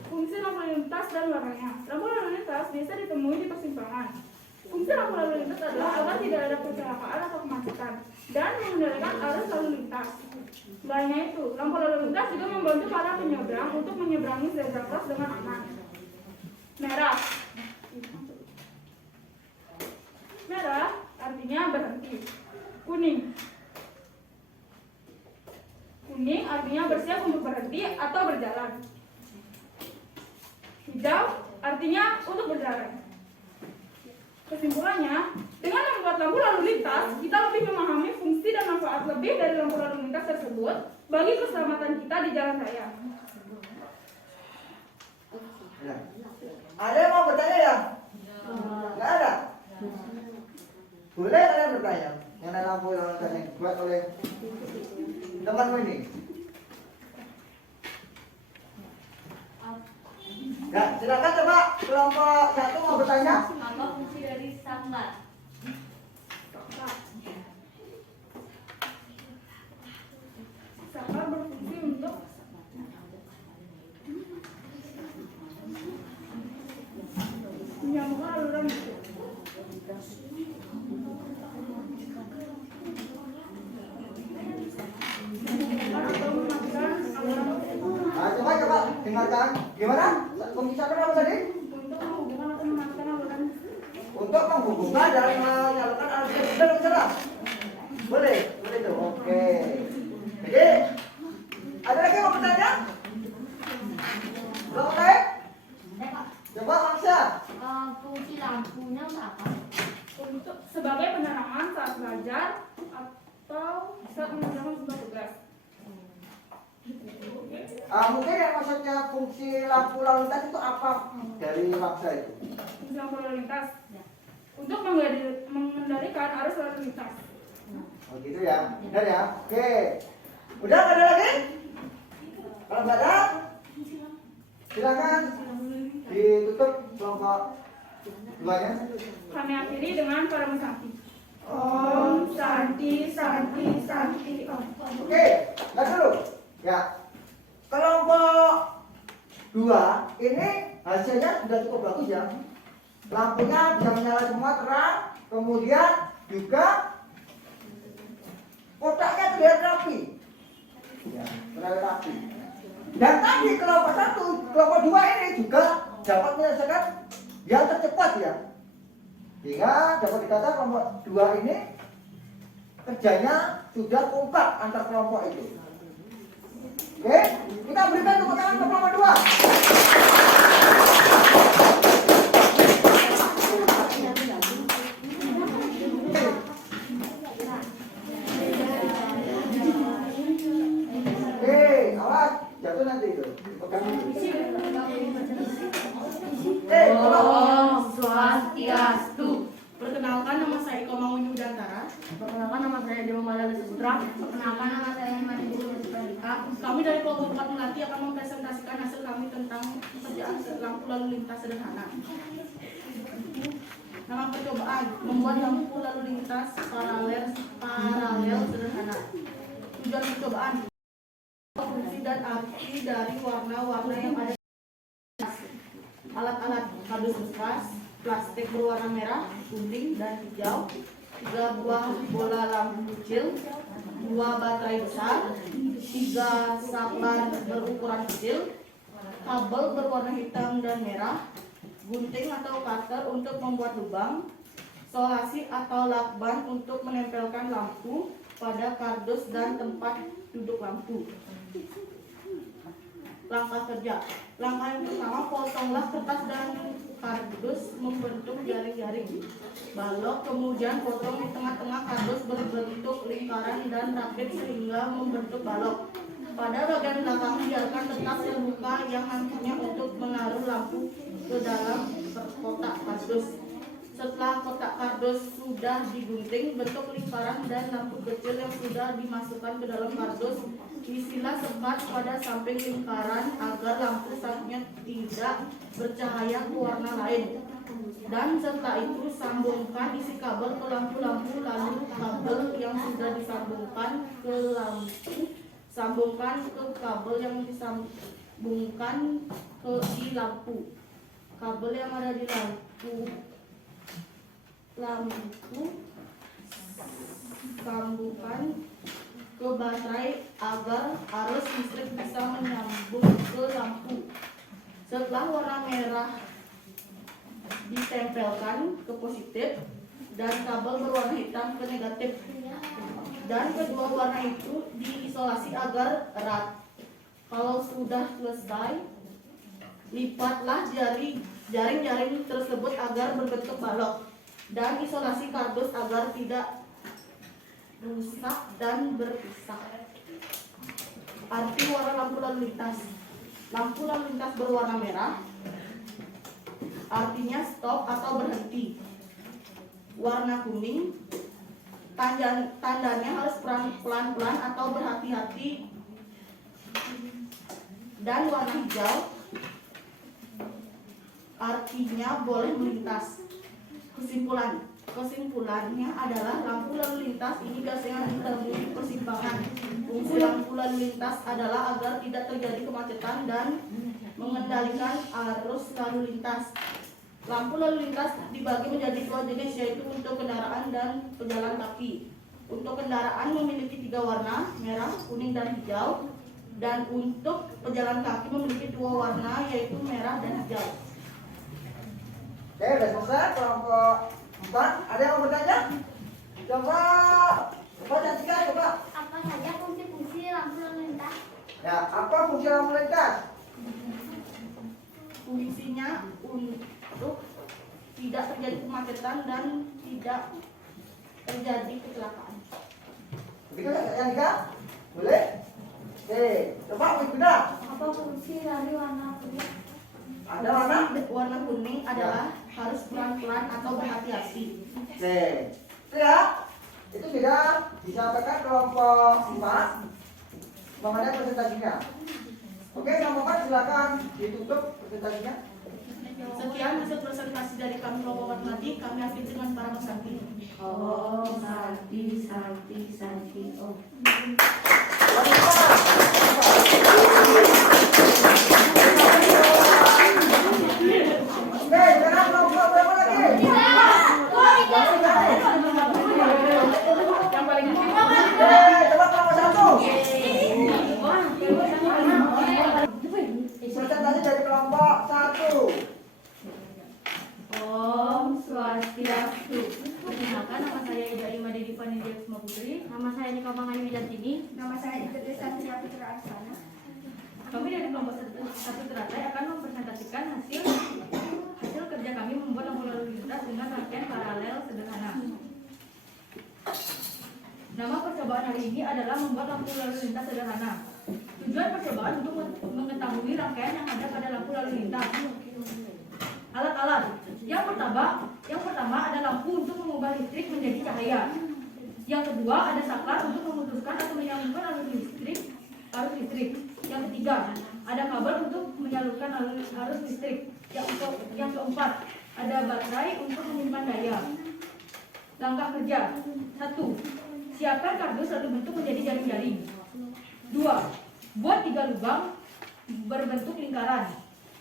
fungsi lampu lalu lintas dan warnanya. Lampu lalu lintas biasa ditemui di persimpangan. Fungsi lampu lalu lintas adalah agar tidak ada kecelakaan atau kemacetan dan mengendalikan arus lalu lintas. Selain itu, lampu lalu lintas juga membantu para penyeberang untuk menyeberangi zebra cross dengan aman. Merah. Merah artinya berhenti. Kuning. Kuning artinya bersiap untuk berhenti atau berjalan. Hijau artinya untuk berjalan. Kesimpulannya, dengan membuat lampu lalu lintas, kita lebih memahami fungsi dan manfaat lebih dari lampu lalu lintas tersebut bagi keselamatan kita di jalan raya. Ada yang mau bertanya ya? Nggak ada? Boleh kalian bertanya mengenai lampu lalu lintas yang dibuat oleh temanmu ini? Ya, silakan coba kelompok 1 mau bertanya. Apa fungsi dari saklar? Saklar berfungsi untuk menyambungkan aliran listrik. Atau mematikan aliran listrik. Coba dengarkan. Gimana? Fungsi saklar apa tadi? Untuk menghubungkan atau mematikan aliran listrik. Untuk menghubungkan dan menyalurkan arus listrik. Benar, jelas? Boleh tuh. Oke. Jadi, ada lagi yang mau bertanya? Belum oke? Coba Maksya. Fungsi lampunya untuk apa? Untuk sebagai penerangan saat belajar atau saat mengerjakan sebuah tugas. Mungkin yang maksudnya fungsi lampu lalu lintas itu apa dari Maksya itu? Fungsi lampu lalu lintas untuk mengendalikan arus lalu lintas. Oh gitu ya, benar ya. Oke. Udah nggak ada lagi? Kalau nggak ada, silakan ditutup kelompok 2-nya. Kami akhiri dengan para Santi. Om Santi Santi Santi Om. Oke, lihat dulu. Ya, kelompok 2 ini hasilnya sudah cukup bagus ya. Lampunya bisa menyala semua terang, kemudian juga kotaknya terlihat rapi. Ya, terlihat rapi. Dan tadi kelompok 1, kelompok 2 ini juga dapat menyelesaikan yang tercepat ya. Sehingga dapat dikatakan kelompok 2 ini kerjanya sudah kompak antar kelompok itu. Oke, kita berikan tepuk tangan ke kelompok 2. Awas, jatuh nanti itu. Om Swastiastu. Perkenalkan, nama saya Iko Mangunyu Dantara. Perkenalkan, nama saya Dewa Malala Sutra. Perkenalkan, nama saya Mani Sutra. Kami dari kelompok 4 Melati akan mempresentasikan hasil kami tentang pekerjaan lampu lalu lintas sederhana. Nama percobaan: membuat lampu lalu lintas paralel sederhana. Tujuan percobaan: fungsi dan arti dari warna-warna yang ada. Alat-alat kardus bekas, plastik berwarna merah, kuning, dan hijau, 3 buah bola lampu kecil, 2 baterai besar, 3 saklar berukuran kecil, kabel berwarna hitam dan merah, gunting atau cutter untuk membuat lubang, solasi atau lakban untuk menempelkan lampu pada kardus dan tempat duduk lampu. Langkah kerja. Langkah yang pertama, potonglah kertas dan kardus membentuk jaring-jaring balok, kemudian potong di tengah-tengah kardus berbentuk lingkaran dan rapit sehingga membentuk balok. Pada bagian belakang biarkan tetap terbuka yang nantinya untuk menaruh lampu ke dalam kotak kardus. Setelah kotak kardus sudah digunting, bentuk lingkaran dan lampu kecil yang sudah dimasukkan ke dalam kardus, isilah sekat pada samping lingkaran agar lampu sampingnya tidak bercahaya ke warna lain. Dan setelah itu sambungkan isi kabel ke lampu-lampu, lalu kabel yang sudah disambungkan ke lampu sambungkan ke kabel yang disambungkan di lampu. Kabel yang ada di lampu sambungkan ke baterai agar arus listrik bisa menyambung ke lampu. Setelah warna merah ditempelkan ke positif dan kabel berwarna hitam ke negatif, dan kedua warna itu diisolasi agar erat. Kalau sudah selesai, lipatlah jaring-jaring tersebut agar berbentuk balok, dan isolasi kardus agar tidak rusak dan berpisah. Arti warna lampu lalu lintas. Lampu lalu lintas berwarna merah artinya stop atau berhenti. Warna kuning tandanya harus pelan-pelan atau berhati-hati. Dan warna hijau artinya boleh melintas. Kesimpulannya adalah lampu lalu lintas ini biasanya ditemui di persimpangan. Fungsi lampu lalu lintas adalah agar tidak terjadi kemacetan dan mengendalikan arus lalu lintas. Lampu lalu lintas dibagi menjadi 2 jenis, yaitu untuk kendaraan dan pejalan kaki. Untuk kendaraan memiliki 3 warna, merah, kuning, dan hijau. Dan untuk pejalan kaki memiliki 2 warna, yaitu merah dan hijau. Oke, udah selesai kelompok 4. Ada yang mau bertanya? Coba cantikan, coba. Apa saja fungsi-fungsi lampu lalu lintas? Ya, apa fungsi lampu lintas? Fungsinya untuk tidak terjadi kemacetan dan tidak terjadi kecelakaan. Begitu ya, Nika? Boleh? Oke, coba Wibida. Apa fungsi dari warna kuning? Ada warna? Warna kuning adalah harus pelan-pelan atau berhati-hati. Oke, itu ya. Itu sudah disampaikan kelompok 4 mengenai presentasinya. Oke, kelompok 4 silakan ditutup presentasinya. Sekian hasil presentasi dari kami kelompok 4 tadi. Kami akhiri dengan para pesanti. Oh, santi. Oh. Oke, sekarang kelompok berapa lagi? Yang paling Oke, coba kelompok 1. Presentasi dari kelompok 1. Om Swastiastu. Perkenalkan, nama saya Ida Imade Dipani Diaksma Putri. Nama saya Nika Bangani Wijanti. Nama saya Idris Satria Putra Arsana. Kami dari kelompok 1 Teratai akan mempresentasikan hasil kerja kami membuat lampu lalu lintas dengan rangkaian paralel sederhana. Nama percobaan hari ini adalah membuat lampu lalu lintas sederhana. Tujuan percobaan untuk mengetahui rangkaian yang ada pada lampu lalu lintas. Alat-alat. Yang pertama ada lampu untuk mengubah listrik menjadi cahaya. Yang kedua ada saklar untuk memutuskan atau menyambungkan arus listrik. Yang ketiga ada kabel untuk menyalurkan arus listrik. Yang keempat ada baterai untuk menyimpan daya. Langkah kerja. 1. Siapkan kardus lalu bentuk menjadi jaring-jaring. 2. Buat 3 lubang berbentuk lingkaran.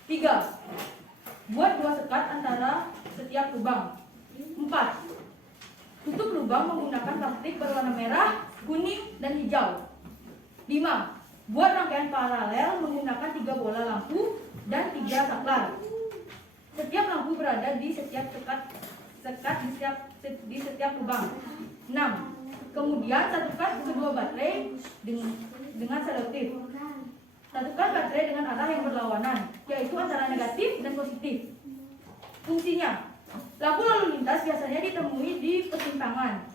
3. Buat 2 sekat antara setiap lubang. 4. Tutup lubang menggunakan plastik berwarna merah, kuning, dan hijau. 5. Buat rangkaian paralel menggunakan 3 bola lampu dan 3 saklar. Setiap lampu berada di setiap sekat di setiap lubang. 6. Kemudian satukan kedua baterai dengan selotip. Satukan baterai dengan arah yang berlawanan, yaitu antara negatif dan positif. Fungsinya, lampu lalu lintas biasanya ditemui di persimpangan.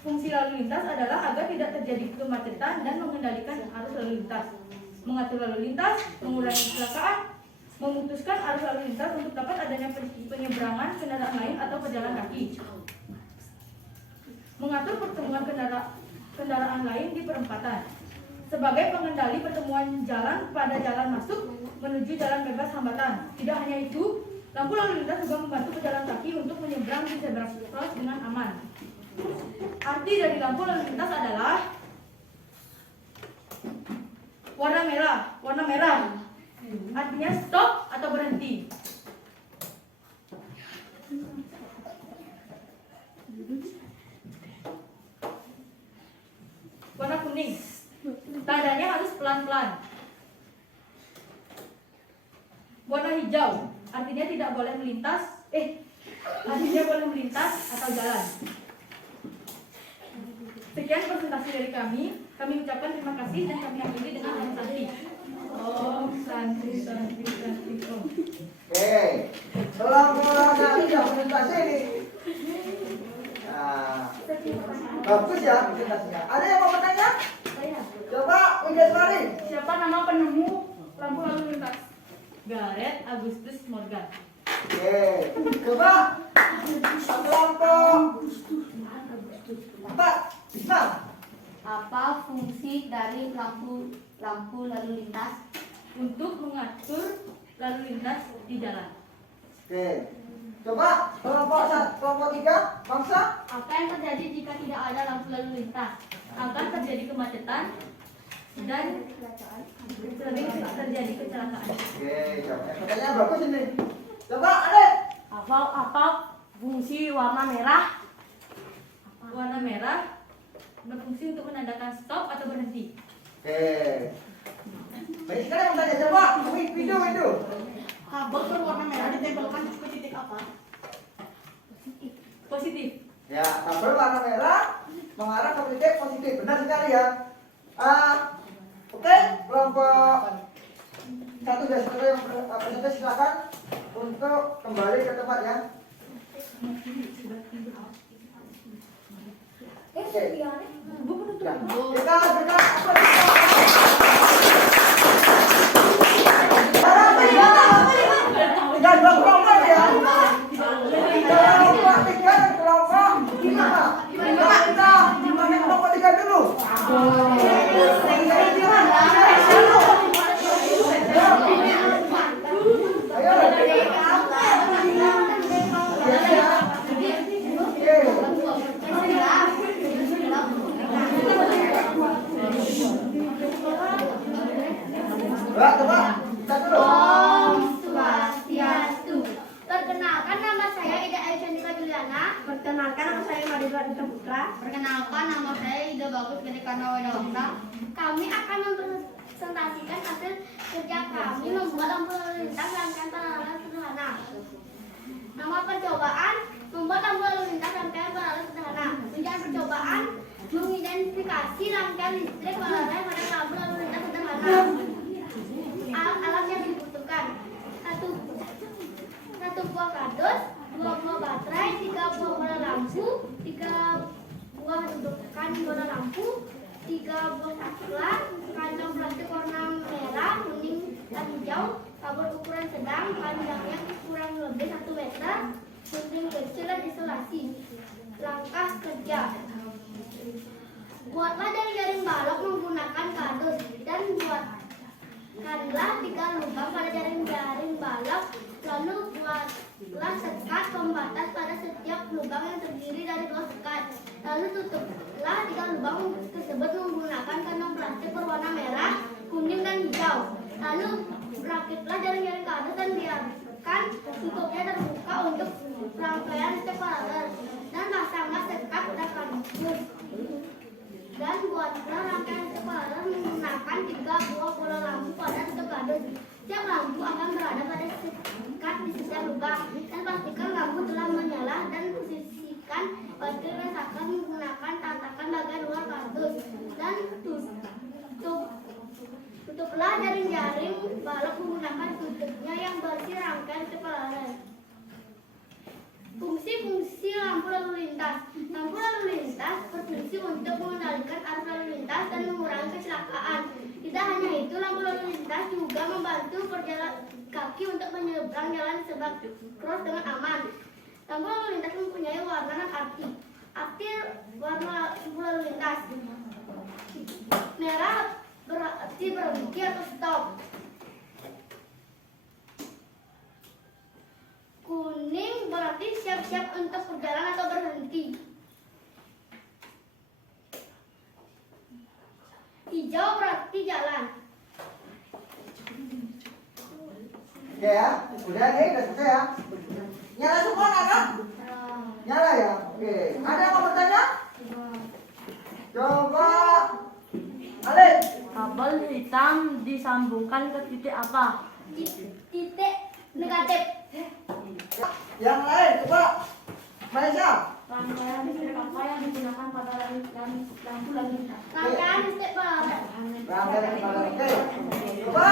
Fungsi lalu lintas adalah agar tidak terjadi kemacetan dan mengendalikan arus lalu lintas, mengatur lalu lintas, mengurangi kecelakaan, memutuskan arus lalu lintas untuk dapat adanya penyeberangan kendaraan lain atau pejalan kaki, mengatur pertemuan kendaraan lain di perempatan, sebagai pengendali pertemuan jalan pada jalan masuk menuju jalan bebas hambatan. Tidak hanya itu, lampu lalu lintas juga membantu pejalan kaki untuk menyeberang di zebra cross dengan aman. Arti dari lampu lalu lintas adalah warna merah. Warna merah artinya stop atau berhenti. Warna kuning, tandanya harus pelan-pelan. Warna hijau, artinya tidak boleh melintas. Artinya boleh melintas atau jalan. Sekian presentasi dari kami. Kami ucapkan terima kasih dan kami akhiri dengan Om Santi. Om Santi, Santi, Santi, Om. Oke, tolong nanti presentasi ini. Nah, bagus ya presentasinya. Ada yang mau bertanya? Coba Widya Sari. Siapa nama penemu lampu lalu lintas? Gareth Agustus Morgan. Oke, coba kelompok 4. Bisma. Apa fungsi dari lampu lalu lintas? Untuk mengatur lalu lintas di jalan. Oke, coba kelompok 3. Bangsa. Apa yang terjadi jika tidak ada lampu lalu lintas? Akan terjadi kemacetan dan sering terjadi kecelakaan. Oke, jawabnya pertanyaan bagus ini. Coba Adek. Apa fungsi warna merah? Warna merah berfungsi untuk menandakan stop atau berhenti. Oke. Baik sekali yang tanya, coba video. Kabel berwarna merah ditempelkan ke titik apa? Positif. Ya, kabel warna merah mengarah ke titik positif. Benar sekali ya. Oke, kelompok 1 dan 1 yang presentasi silakan untuk kembali ke tempat ya. Oke. Ya. Kita tinggal 2 kelompok ya. Kelompok 3 dan kelompok 5. Kita pakai kelompok 3 dulu. Coba, kita dulu. Om Swastiastu. Perkenalkan, nama saya Ida Aisyah Juliana. Perkenalkan, nama saya Madura Dita Putra. Perkenalkan, nama saya Ida Bagus Gede Karnaweda Wakta. Kami akan mempresentasikan hasil kerja kami membuat lampu lalu lintas rangkaian paralel sederhana. Nama percobaan membuat lampu lalu lintas rangkaian paralel sederhana. Tujuan percobaan mengidentifikasi rangkaian listrik paralel pada lampu lalu lintas sederhana. Alat yang dibutuhkan: satu buah kardus, 2 buah baterai, 3 buah bola lampu, 3 buah dudukan bola lampu, 3 buah saklar, kantong plastik warna merah, kuning, dan hijau, kabel ukuran sedang, panjangnya kurang lebih 1 meter, gunting kecil, dan isolasi. Langkah kerja: buatlah jaring-jaring balok menggunakan kardus dan buatkanlah 3 lubang pada jaring-jaring balok, lalu buatlah sekat pembatas pada setiap lubang yang terdiri dari 2 sekat. Lalu tutuplah 3 lubang tersebut menggunakan kantong plastik berwarna merah, Dan buatlah rangkaian separuh menggunakan 3 buah bola lampu pada satu kardus. Setiap lampu akan berada pada sekat di setiap lubang, dan pastikan lampu telah menyala dan posisikan baterai rasakan menggunakan tatakan bagian luar kardus, dan tutuplah jaring-jaring balok menggunakan tutupnya yang bersih rangkaian separuh. Fungsi-fungsi lampu lalu lintas. Lampu lalu lintas berfungsi untuk mengendalikan arus lalu lintas dan mengurangi kecelakaan. Tidak hanya itu, lampu lalu lintas juga membantu pejalan kaki untuk menyeberang jalan sebab cross dengan aman. Lampu lalu lintas mempunyai warna dan arti. Arti warna lampu lalu lintas. Merah berarti berhenti atau stop. Kuning berarti siap-siap untuk berjalan atau berhenti. Hijau berarti jalan. Oke ya, udah nih, udah selesai ya. Nyala semua anak? Nyala ya? Oke, ada yang mau bertanya? Coba Alin. Kabel hitam disambungkan ke titik apa? Titik negatif. Yang lain, coba Malaysia. Rangkaian listrik apa yang digunakan pada lampu lalu lintas? Rangkaian listrik barat. Rangkaian kepala. Oke. Coba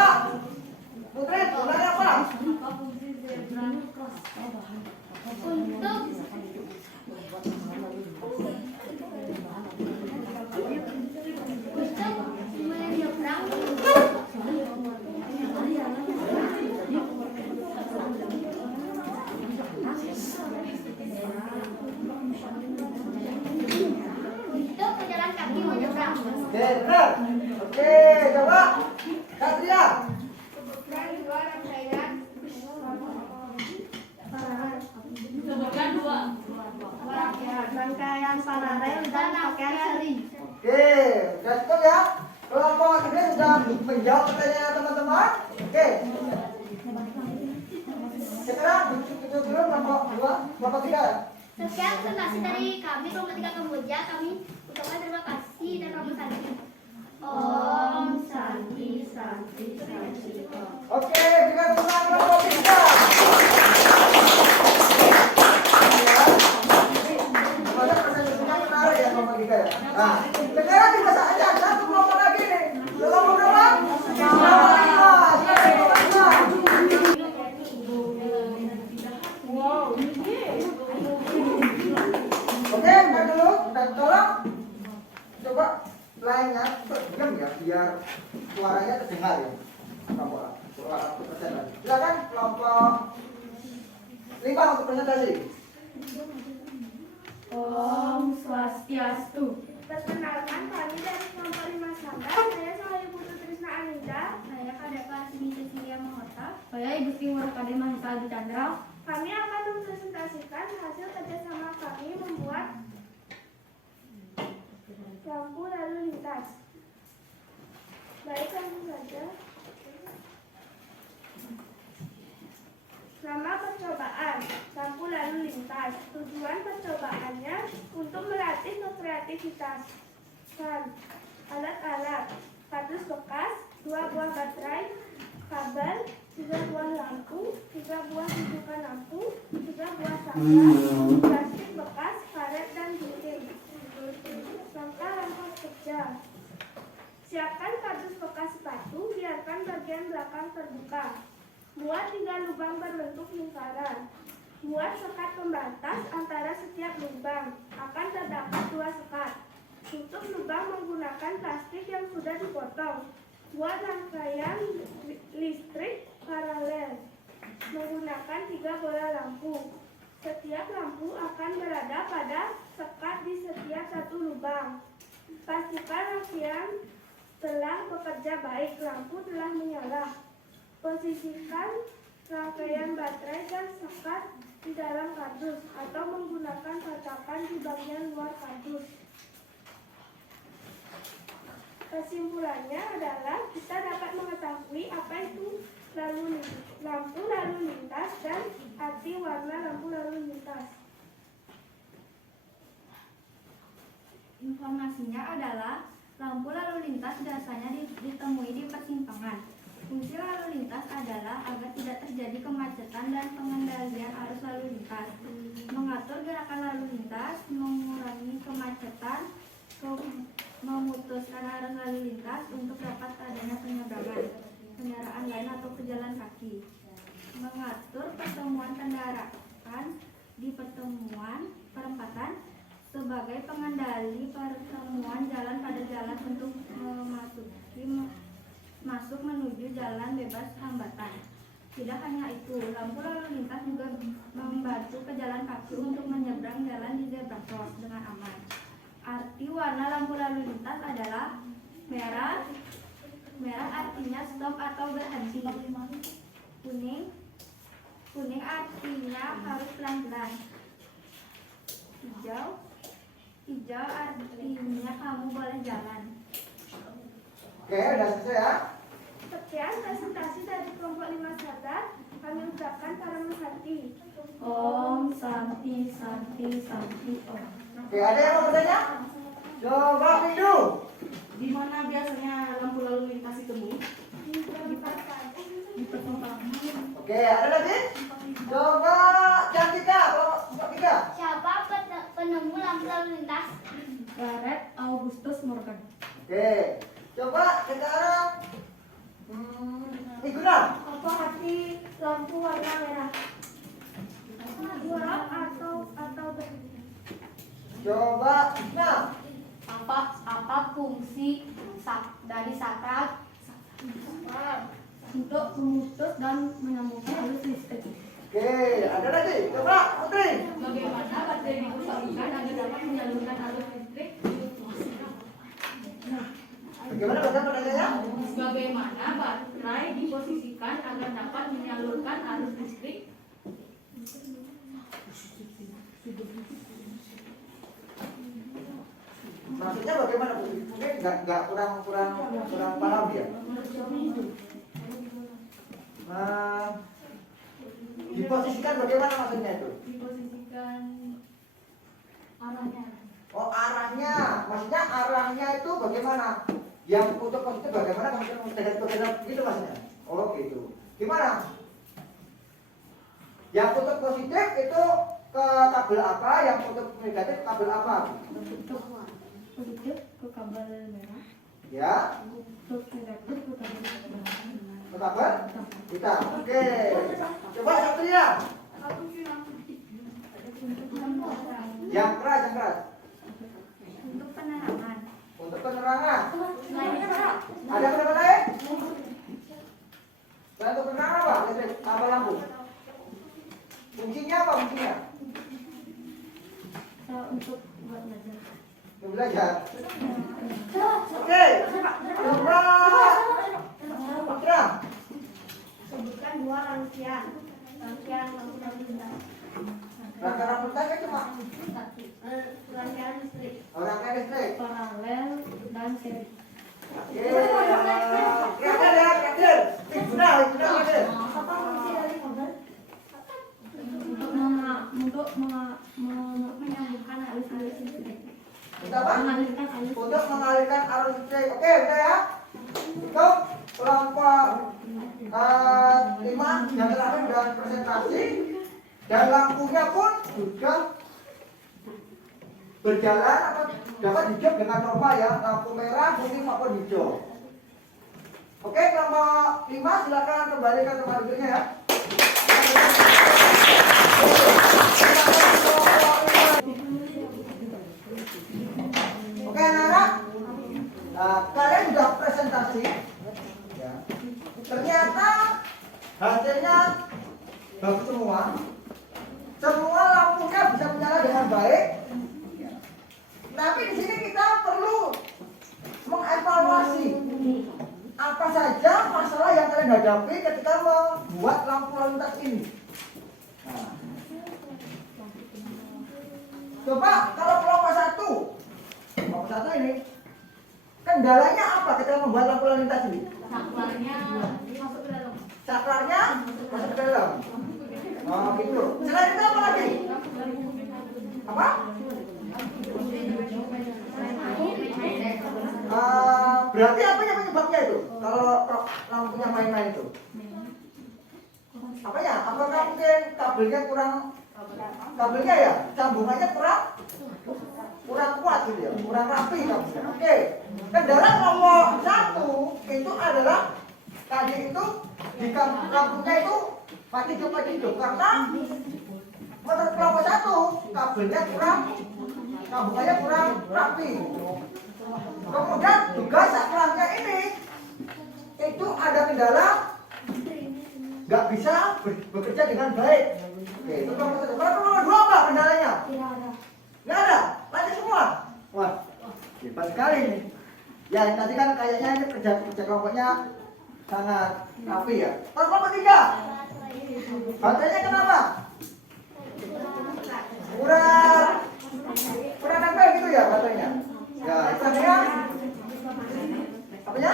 Putri, tulisannya apa? Apa fungsi zebra cross? Untuk menyeberang. Untuk pejalan kaki menyeberang. Oke, benar. Oke, coba Satria. Sebutkan 2. Rangkaian paralel dan rangkaian seri. Oke, sudah cukup ya. Kelompok ini sudah menjawab pertanyaan teman-teman. Oke. Sekarang duduk dulu kelompok 2, kelompok 3. Sekian presentasi dari kami kelompok 3 Kamboja. Kami ucapkan terima kasih dan Om Santi. Om Santi, Santi, Santi. Oke, dengan teman kelompok 3. Pada pertanyaannya menarik ya kelompok 3 ya. Nah, sekarang juga saatnya satu kelompok lagi nih. Kelompok berapa? Kelompok 5. Oke, ntar dulu, dan tolong coba lainnya diam ya, biar suaranya terdengar ya. Kelompok presentasi. Silakan kelompok 5 untuk presentasi. Om Swastiastu. Perkenalkan, kami dari kelompok 5 Sanggar. Saya Sohayu Putu Trisna Anida. Saya Kadek kelas ini Cecilia Mahota. Saya Ibu Timur Kade Mahesa Adi Chandra. Kami akan mempresentasikan hasil kerjasama kami membuat lampu lalu lintas. Baik, langsung saja. Nama percobaan, lampu lalu lintas. Tujuan percobaannya untuk melatih kreativitas. Alat-alat, kardus bekas, 2 buah baterai, kabel, 3 buah lampu, 3 buah rujukan lampu, 3 buah sangga, plastik bekas, karet, dan gunting. Langkah-langkah kerja. Siapkan kardus bekas sepatu, biarkan bagian belakang terbuka. Buat 3 lubang berbentuk lingkaran. Buat sekat pembatas antara setiap lubang. Akan terdapat 2 sekat. Tutup lubang menggunakan plastik yang sudah dipotong. Buat rangkaian listrik paralel menggunakan 3 bola lampu. Setiap lampu akan berada pada sekat di setiap satu lubang. Pastikan rangkaian telah bekerja baik, lampu telah menyala. Posisikan rangkaian baterai dan sekat di dalam kardus atau menggunakan tatakan di bagian luar kardus. Kesimpulannya adalah kita dapat mengetahui apa itu lampu lalu lintas dan arti warna lampu lalu lintas. Informasinya adalah lampu lalu lintas biasanya ditemui di persimpangan. Fungsi lalu lintas adalah agar tidak terjadi kemacetan dan pengendalian arus lalu lintas, mengatur gerakan lalu lintas, mengurangi kemacetan, memutuskan arus lalu lintas untuk dapat adanya penyeberangan kendaraan lain atau pejalan kaki, mengatur pertemuan kendaraan di pertemuan perempatan sebagai pengendali pertemuan jalan pada jalan untuk masuk menuju jalan bebas hambatan. Tidak hanya itu, lampu lalu lintas juga membantu pejalan kaki untuk menyeberang jalan di zebra cross dengan aman. Arti warna lampu lalu lintas adalah merah. Merah artinya stop atau berhenti. Kuning artinya harus pelan-pelan. Hijau artinya kamu boleh jalan. Oke, udah selesai ya. Sekian presentasi dari kelompok 5 sadar. Kami ucapkan para menghati. Om Santi Santi Santi Om. Oke, ada yang mau bertanya? Coba Pindu. Di mana biasanya lampu lalu lintas ditemui? Di persimpangan. Oke, ada lagi? Coba Cantika, kelompok 3. Siapa penemu lampu lalu lintas? Gareth Augustus Morgan. Oke, coba sekarang Iguna. Apa arti lampu warna merah? Gelap atau berhenti? Coba Igna. Apa fungsi dari saklar untuk memutus dan menyambungkan arus listrik? Oke, ada lagi? Coba Putri. Bagaimana baterai diposisikan agar dapat menyalurkan arus listrik? Bagaimana pertanyaannya? Bagaimana baterai diposisikan agar dapat menyalurkan arus listrik? Maksudnya bagaimana? Mungkin nggak kurang paham ya. Diposisikan bagaimana maksudnya itu? Diposisikan arahnya. Oh, arahnya. Maksudnya arahnya itu bagaimana? Yang untuk positif bagaimana? Kemudian gitu maksudnya. Oh gitu. Gimana? Yang untuk positif itu ke kabel apa? Yang untuk negatif kabel apa? Untuk positif ke kabel merah, Ya, untuk negatif ke kabel merah. ke kabel kita. Oke. Coba Satria. Yang keras. Untuk penerangan. Untuk penerangan. Ada penerangan lain? Selain untuk penerangan apa? Listrik, apa lampu? Fungsinya apa fungsinya? Untuk buat belajar. Untuk belajar. Oke. Coba Putra. Sebutkan 2 rangkaian lampu lalu lintas. Rangkaian pertama cuma Rangkaian listrik. rangkaian listrik. Paralel dan seri. Oke. Terakhir. Iguna. Apa fungsi dari kabel? Untuk menyambungkan arus listrik. Untuk apa? Mengalirkan arus. Untuk mengalirkan arus listrik. Oke, udah ya. Itu kelompok 5 yang terakhir sudah presentasi dan lampunya pun sudah berjalan atau dapat hijau dengan normal ya, lampu merah, kuning maupun hijau. Oke, kelompok 5 silakan kembali ke tempat duduknya ya. Oke anak-anak, kalian sudah presentasi ya. Ternyata hasilnya bagus semua. Semua lampunya bisa menyala dengan baik. Tapi di sini kita perlu mengevaluasi apa saja masalah yang kalian hadapi ketika membuat lampu lalu lintas ini. Nah. Coba kalau kelompok 1 ini kendalanya apa ketika membuat lampu lalu lintas ini? Saklarnya masuk ke dalam. Saklarnya masuk ke dalam. Oh gitu. Selain itu apa lagi? Apa? lampunya itu? Kalau lampunya main-main itu? Apanya? Apakah mungkin kabelnya kurang, kabelnya ya, sambungannya kurang kuat gitu ya, kurang rapi kabelnya. Oke. Kendala nomor 1 itu adalah tadi itu di lampunya itu mati hidup karena menurut kelompok 1 kabelnya kurang, sambungannya kurang rapi. Kemudian juga saklarnya ini itu ada kendala, nggak bisa bekerja dengan baik. Oke, itu kelompok 1. Kalau nomor 2 apa kendalanya? Nggak ada, lanjut semua. Wah, hebat sekali nih. Ya tadi kan kayaknya ini kerja kelompoknya sangat rapi ya. Kalau kelompok 3, baterainya kenapa? Kurang nempel gitu ya baterainya. Ya, saklarnya apanya?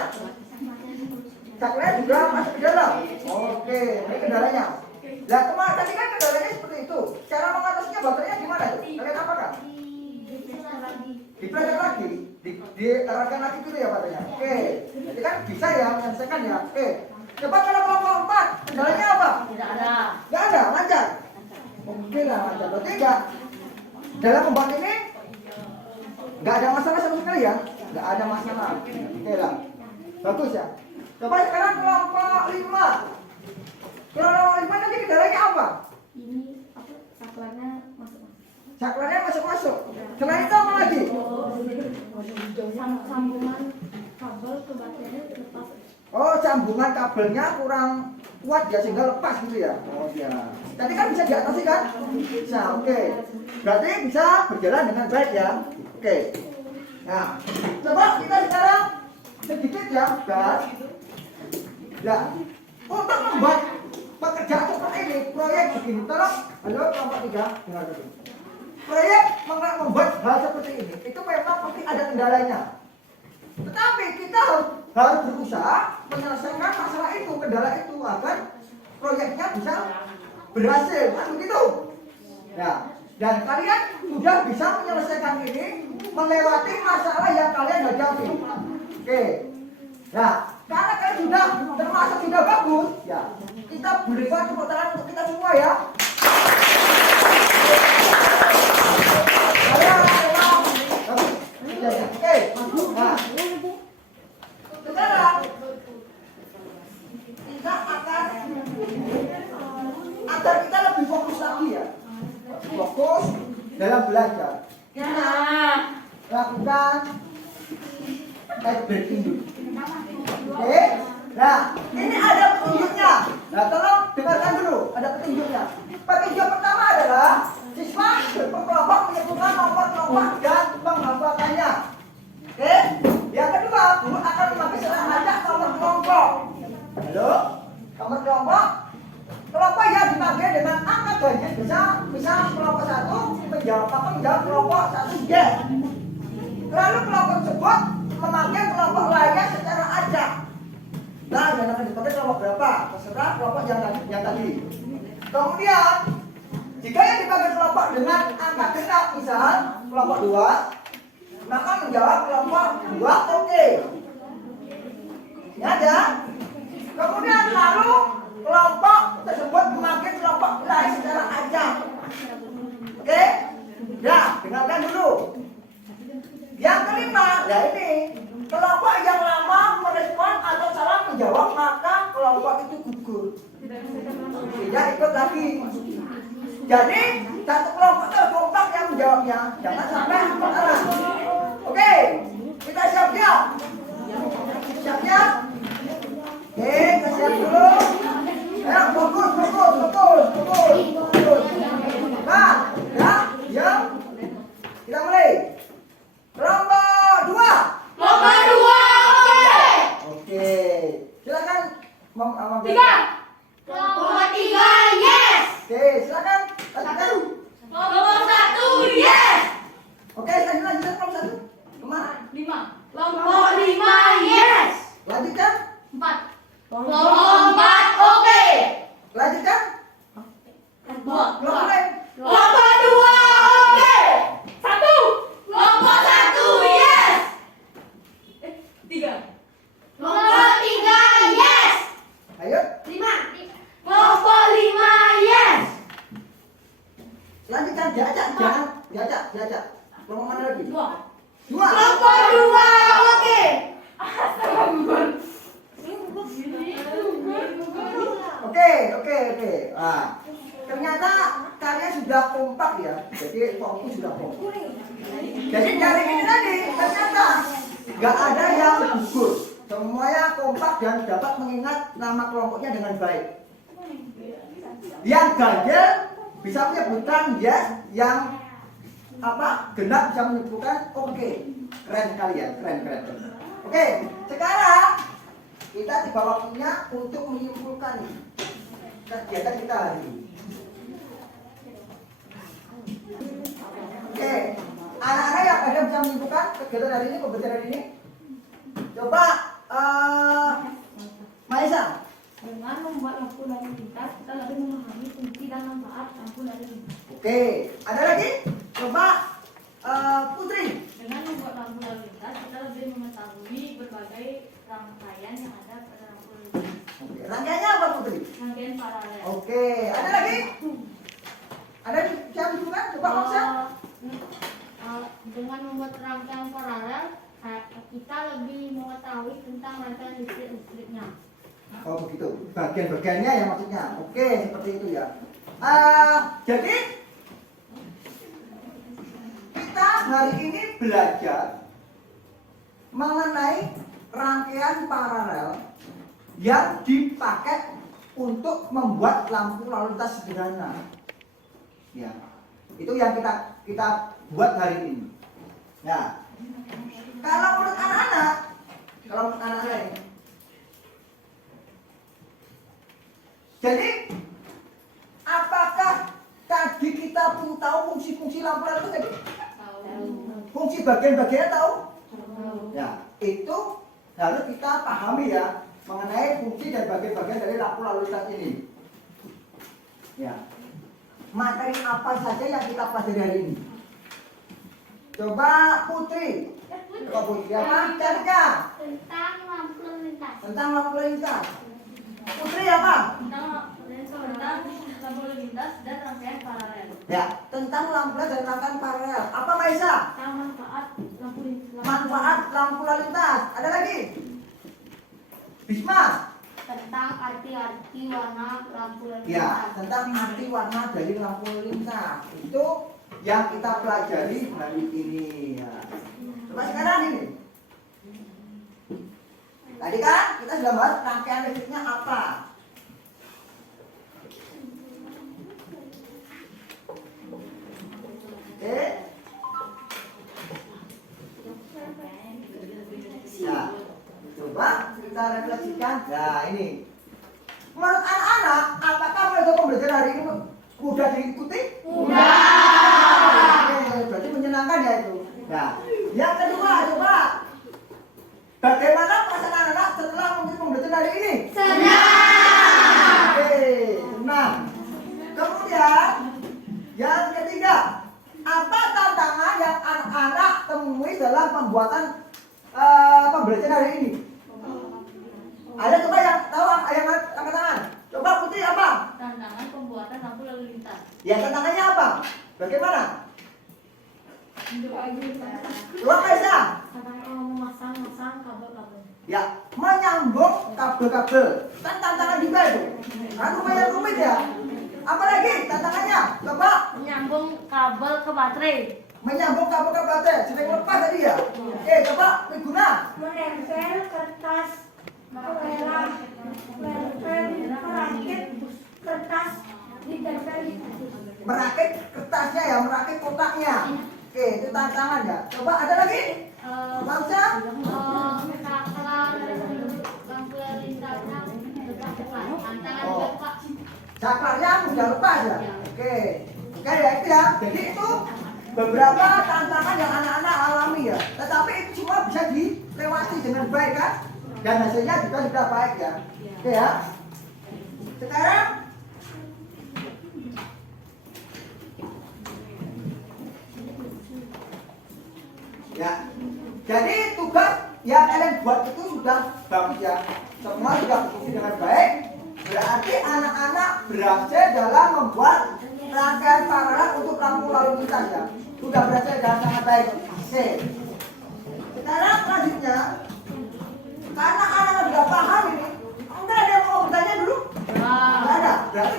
Saklarnya juga masuk ke dalam. Oke, ini kendalanya. Lah kemarin tadi kan kendalanya seperti itu. Cara mengatasinya baterainya gimana tuh? Kalian apakah? Dipelajari lagi, diterapkan lagi dulu ya baterainya. Oke, jadi kan bisa ya menyelesaikan ya. Oke, coba kalau kelompok 4, kendalanya apa? Tidak ada. Nggak ada, lancar. Oke lah, lancar. Berarti nggak, dalam membuat ini nggak ada masalah sama sekali ya? Nggak ada masalah. Oke lah, bagus ya. Coba sekarang kelompok 5. Kelompok 5 nanti kendalanya apa? Ini apa? Saklarnya masuk. Saklarnya masuk-masuk. Selain itu apa lagi? Sambungan kabel ke baterainya lepas. Oh, sambungan kabelnya kurang kuat ya sehingga lepas gitu ya. Oh ya. Tadi kan bisa diatasi kan? Bisa, oke. Berarti bisa berjalan dengan baik ya. Oke. Nah, coba kita sekarang sedikit ya, gas. Ya, untuk membuat pekerjaan seperti ini, proyek begini, tolong, halo kelompok 3, dengar dulu. Proyek membuat hal seperti ini, itu memang pasti ada kendalanya. Tetapi kita harus berusaha menyelesaikan masalah itu, kendala itu agar proyeknya bisa berhasil, kan begitu? Ya, dan kalian sudah bisa menyelesaikan ini melewati masalah yang kalian hadapi. Oke. Nah, karena kalian sudah bagus, ya kita berikan tepuk tangan untuk kita semua ya. Oke. Nah, sekarang kita akan agar kita lebih fokus lagi ya. Fokus dalam belajar. Kita lakukan ice breaking dulu. Oke. Nah, ini ada petunjuknya. Nah, tolong dengarkan dulu. Ada petunjuknya. Petunjuk pertama adalah siswa berkelompok menyebutkan nomor kelompok dan penghafalkannya. Oke. Yang kedua, guru akan memakai selang acak nomor kelompok. Halo, nomor kelompok. Kelompok yang dipakai dengan angka ganjil bisa kelompok 1 menjawab kelompok 1 yes. Lalu kelompok tersebut memanggil kelompok lainnya secara acak. Nah, yang akan dipakai kelompok berapa? Terserah kelompok yang tadi. Kemudian, jika yang dipakai kelompok dengan angka genap, misal kelompok 2, maka menjawab kelompok 2 oke. Ini ada. Kemudian lalu kelompok tersebut memanggil kelompok lain secara acak. Oke? Ya, dengarkan dulu. Yang kelima, ya ini kelompok yang lama merespon atau salah menjawab maka kelompok itu gugur. Tidak ikut lagi. Jadi satu kelompok itu kompak yang menjawabnya, jangan sampai salah. Oke, kita siap-siap. Siap-siap. Oke, kita siap dulu. Ayo, fokus. Nah, ya. Kita mulai. Kelompok 2. Kelompok 2, oke. Oke. Silakan. 3. Kelompok 3, yes. Oke, silakan. Lanjutkan. Kelompok 1, yes. Oke, lanjutkan kelompok 1. Kemana? 5. Kelompok 5, yes. Lanjutkan. 4. Kelompok 4, oke. Lanjutkan. 2. Kelompok lain. Kelompok 2, oke. 1. Kelompok 1, yes. 3. Kelompok Oke. Nah, ternyata kalian sudah kompak ya. Jadi fokus sudah fokus. Jadi dari ini tadi ternyata nggak ada yang gugur. Semuanya kompak dan dapat mengingat nama kelompoknya dengan baik. Yang ganjil bisa menyebutkan yes, yang genap bisa menyebutkan oke. Keren kalian, keren. Oke, sekarang kita tiba waktunya untuk menyimpulkan kegiatan kita hari ini. Oke, anak-anak yang ada bisa menyimpulkan kegiatan hari ini, pembelajaran hari ini. Coba, Maisa. Dengan membuat lampu lalu lintas, kita lebih memahami fungsi dan manfaat lampu lalu lintas. Oke, ada lagi? Coba, Putri. Dengan membuat lampu lalu lintas, kita lebih mengetahui berbagai rangkaian yang ada pada lampu lalu lintas. Oke, rangkaiannya apa Putri? Rangkaian paralel. Oke, ada lagi? Ada yang menunjukkan? Coba Maksa. Dengan membuat rangkaian paralel, kita lebih mengetahui tentang rangkaian listrik-listriknya. Oh begitu, bagian-bagiannya ya maksudnya. Oke, seperti itu ya. Jadi kita hari ini belajar mengenai rangkaian paralel yang dipakai untuk membuat lampu lalu lintas sederhana. Ya, itu yang kita buat hari ini. Ya, kalau menurut anak-anak ini, jadi apakah tadi kita pun tahu fungsi-fungsi lampu lalu lintas tadi? Fungsi bagian-bagiannya tahu? Ya, itu harus kita pahami ya mengenai fungsi dan bagian-bagian dari lampu lalu lintas ini. Ya, materi apa saja yang kita pelajari hari ini? Coba Putri. Coba Putri apa? Caranya Tentang lampu lalu lintas. tentang lampu lalu lintas. Putri apa? Tentang lampu lalu lintas dan rangkaian paralel. Ya, tentang lampu dan rangkaian paralel. Apa Maisa? Tentang manfaat lampu lintas. Manfaat lampu lalu lintas. Ada lagi? Bisma? Tentang arti-arti warna lampu lalu lintas. Ya, tentang arti warna dari lampu lalu lintas. Itu yang kita pelajari hari ini. Ya. Coba sekarang ini. Tadi kan kita sudah bahas rangkaian listriknya apa. Oke. Ya, coba kita refleksikan. Nah ini. Menurut anak-anak, apakah metode pembelajaran hari ini mudah diikuti? Mudah. Oke, berarti menyenangkan ya itu. Nah, yang kedua coba. Bagaimana perasaan anak-anak setelah mengikuti pembelajaran hari ini? Senang. Oke, senang. Kemudian yang ketiga, apa tantangan yang anak-anak temui dalam pembuatan pembelajaran hari ini? Ada coba yang tahu yang angkat tangan. Coba Putri apa? Tantangan pembuatan lampu lalu lintas. Ya tantangannya apa? Bagaimana? Coba Maisa. Memasang kabel-kabel. Ya, menyambung kabel-kabel. Kan tantangan juga itu. Kan lumayan rumit ya. Apalagi tantangannya? Coba Menyambung kabel ke baterai. menyambung kabel ke baterai. Sering lepas tadi ya. Coba Wiguna. Menempel kertas pelerang, merakit kertas ditempel di Merakit kertasnya ya, merakit kotaknya. Oke, itu tantangan ya. Coba ada lagi? Bangsa? Saklar lampu lalu lintasnya lepas. Tantangan juga Pak. Saklarnya sudah lepas ya. Oke ya itu ya. Jadi itu beberapa tantangan yang anak-anak alami ya. Tetapi itu semua bisa dilewati dengan baik kan? Dan hasilnya juga sudah baik ya. Oke ya. Sekarang ya. Jadi tugas yang kalian buat itu sudah bagus ya. Semua sudah berfungsi dengan baik. Berarti anak-anak berhasil dalam membuat rangkaian paralel untuk lampu lalu lintas ya. Sudah berhasil dengan sangat baik. Oke. Sekarang selanjutnya, karena anak-anak sudah paham ini, enggak ada yang mau bertanya dulu? Enggak ada. Berarti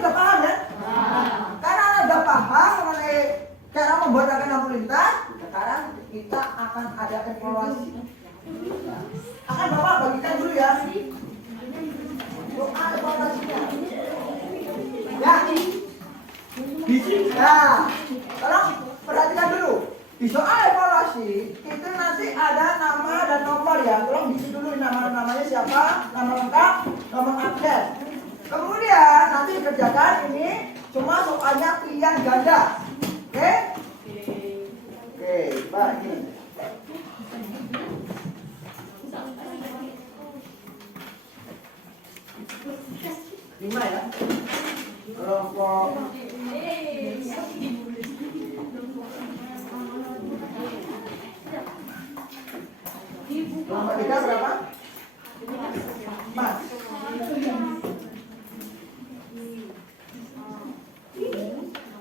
Di soal evaluasi itu nanti ada nama dan nomor ya. Tolong diisi dulu namanya siapa, nama lengkap, nomor absen. Kemudian nanti dikerjakan ini cuma soalnya pilihan ganda. Oke? Oke, Pak ini. Lima ya. Kelompok kelompok 3 berapa? 4.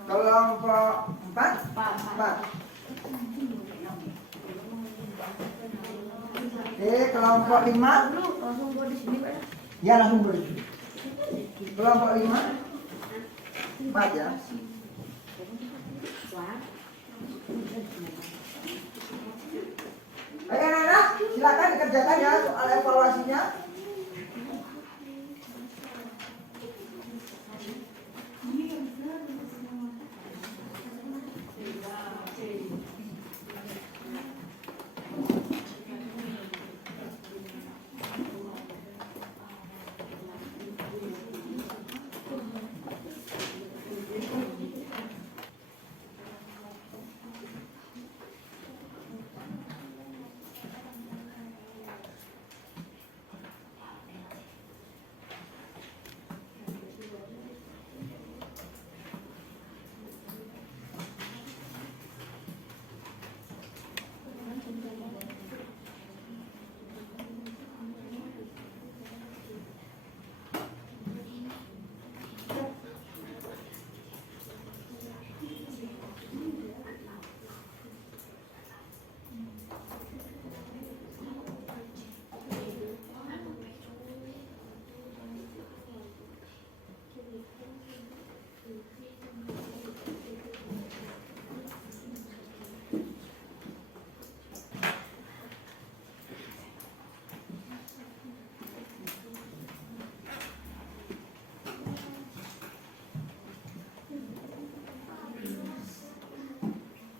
Kelompok 4? 4. Oke, kelompok 5? Ya, langsung boleh. Kelompok 5? 4 ya. Ayo anak-anak, silakan dikerjakan ya soal evaluasinya.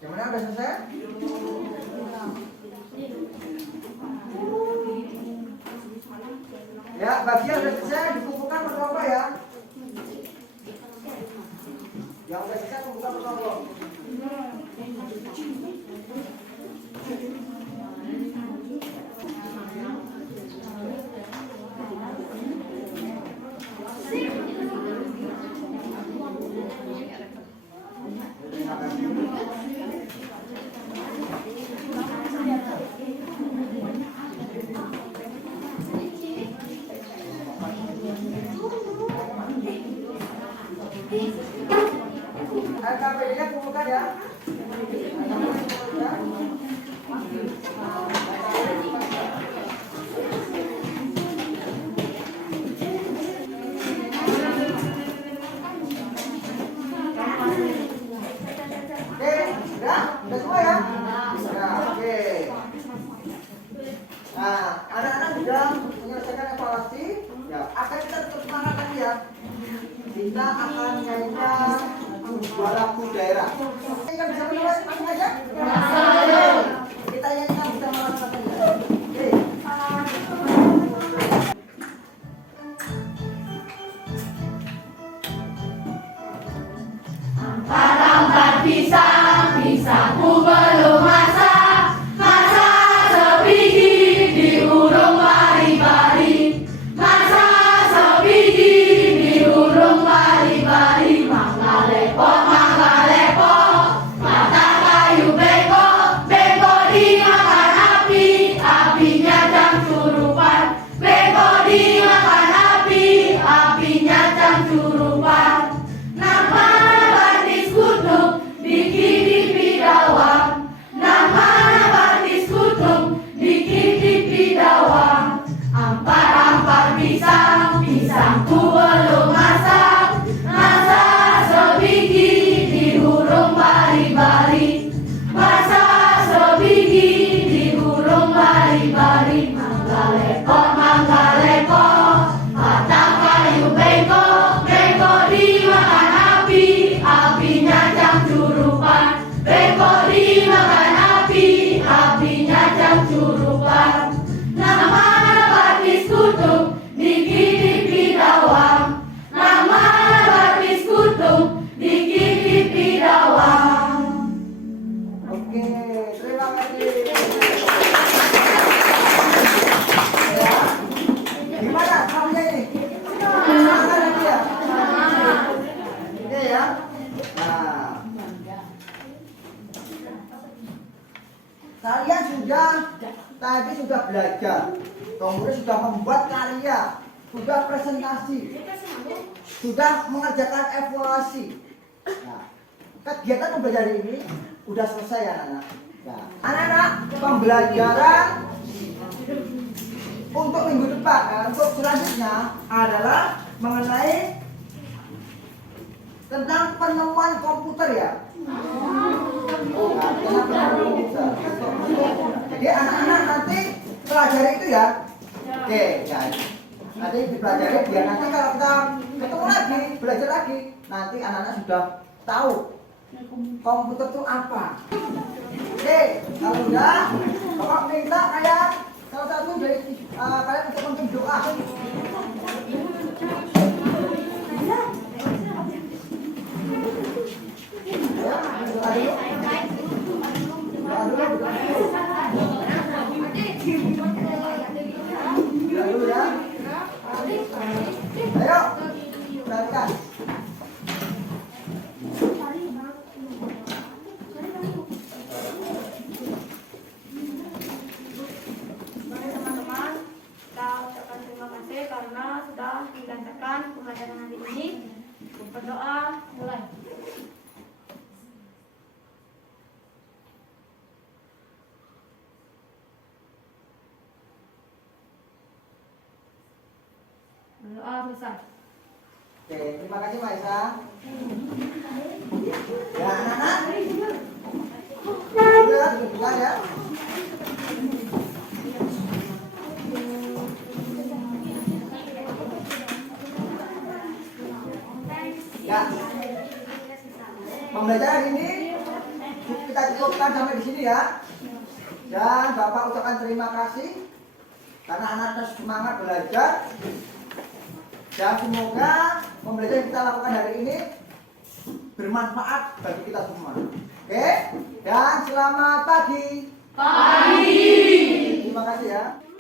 Gimana, udah selesai? Ya, bagian udah selesai dikumpulkan berkelompok ya. Yang udah selesai kumpulkan berkelompok. LKPD-nya kumpulkan ya. Udah semua ya? Ya, oke. Nah, anak-anak sudah menyelesaikan evaluasi. Ya, akan kita tetap semangat lagi ya. Kita akan nyanyikan lagu daerah. Kita bisa menulis langsung aja? Kita nyanyikan bersama langsung aja. Oke. Empat pisangku belum masak, masak sebiji diurung bari-bari, masak sebiji diurung bari-bari, mangga lepot, mata kayu beko, beko membuat karya, sudah presentasi, sudah mengerjakan evaluasi. Nah, kegiatan pembelajaran ini sudah selesai ya anak-anak. Nah, anak-anak, pembelajaran untuk minggu depan, untuk selanjutnya adalah mengenai tentang penemuan komputer ya. Tentang penemuan komputer. Jadi anak-anak nanti pelajari itu ya. Oke, ya. Nanti dipelajari biar nanti kalau kita ketemu lagi, belajar lagi, nanti anak-anak sudah tahu komputer itu apa. Oke, kalau udah, Bapak minta kayak salah satu dari kalian untuk memimpin doa. Ya, doa dulu. Doa dulu, doa dulu ya. Ayo, perhatikan. Teman-teman, kita ucapkan terima kasih karena sudah dilancarkan pembelajaran hari ini. Berdoa, mulai. Berdoa selesai. Oke, terima kasih Mbak Isa. Ya, anak-anak. Udah, duduk ya. Ya. Pembelajaran ini kita cukupkan sampai di sini ya. Dan Bapak ucapkan terima kasih karena anak-anak semangat belajar. Dan semoga pembelajaran yang kita lakukan hari ini bermanfaat bagi kita semua. Oke? Dan selamat pagi. Pagi. Terima kasih ya.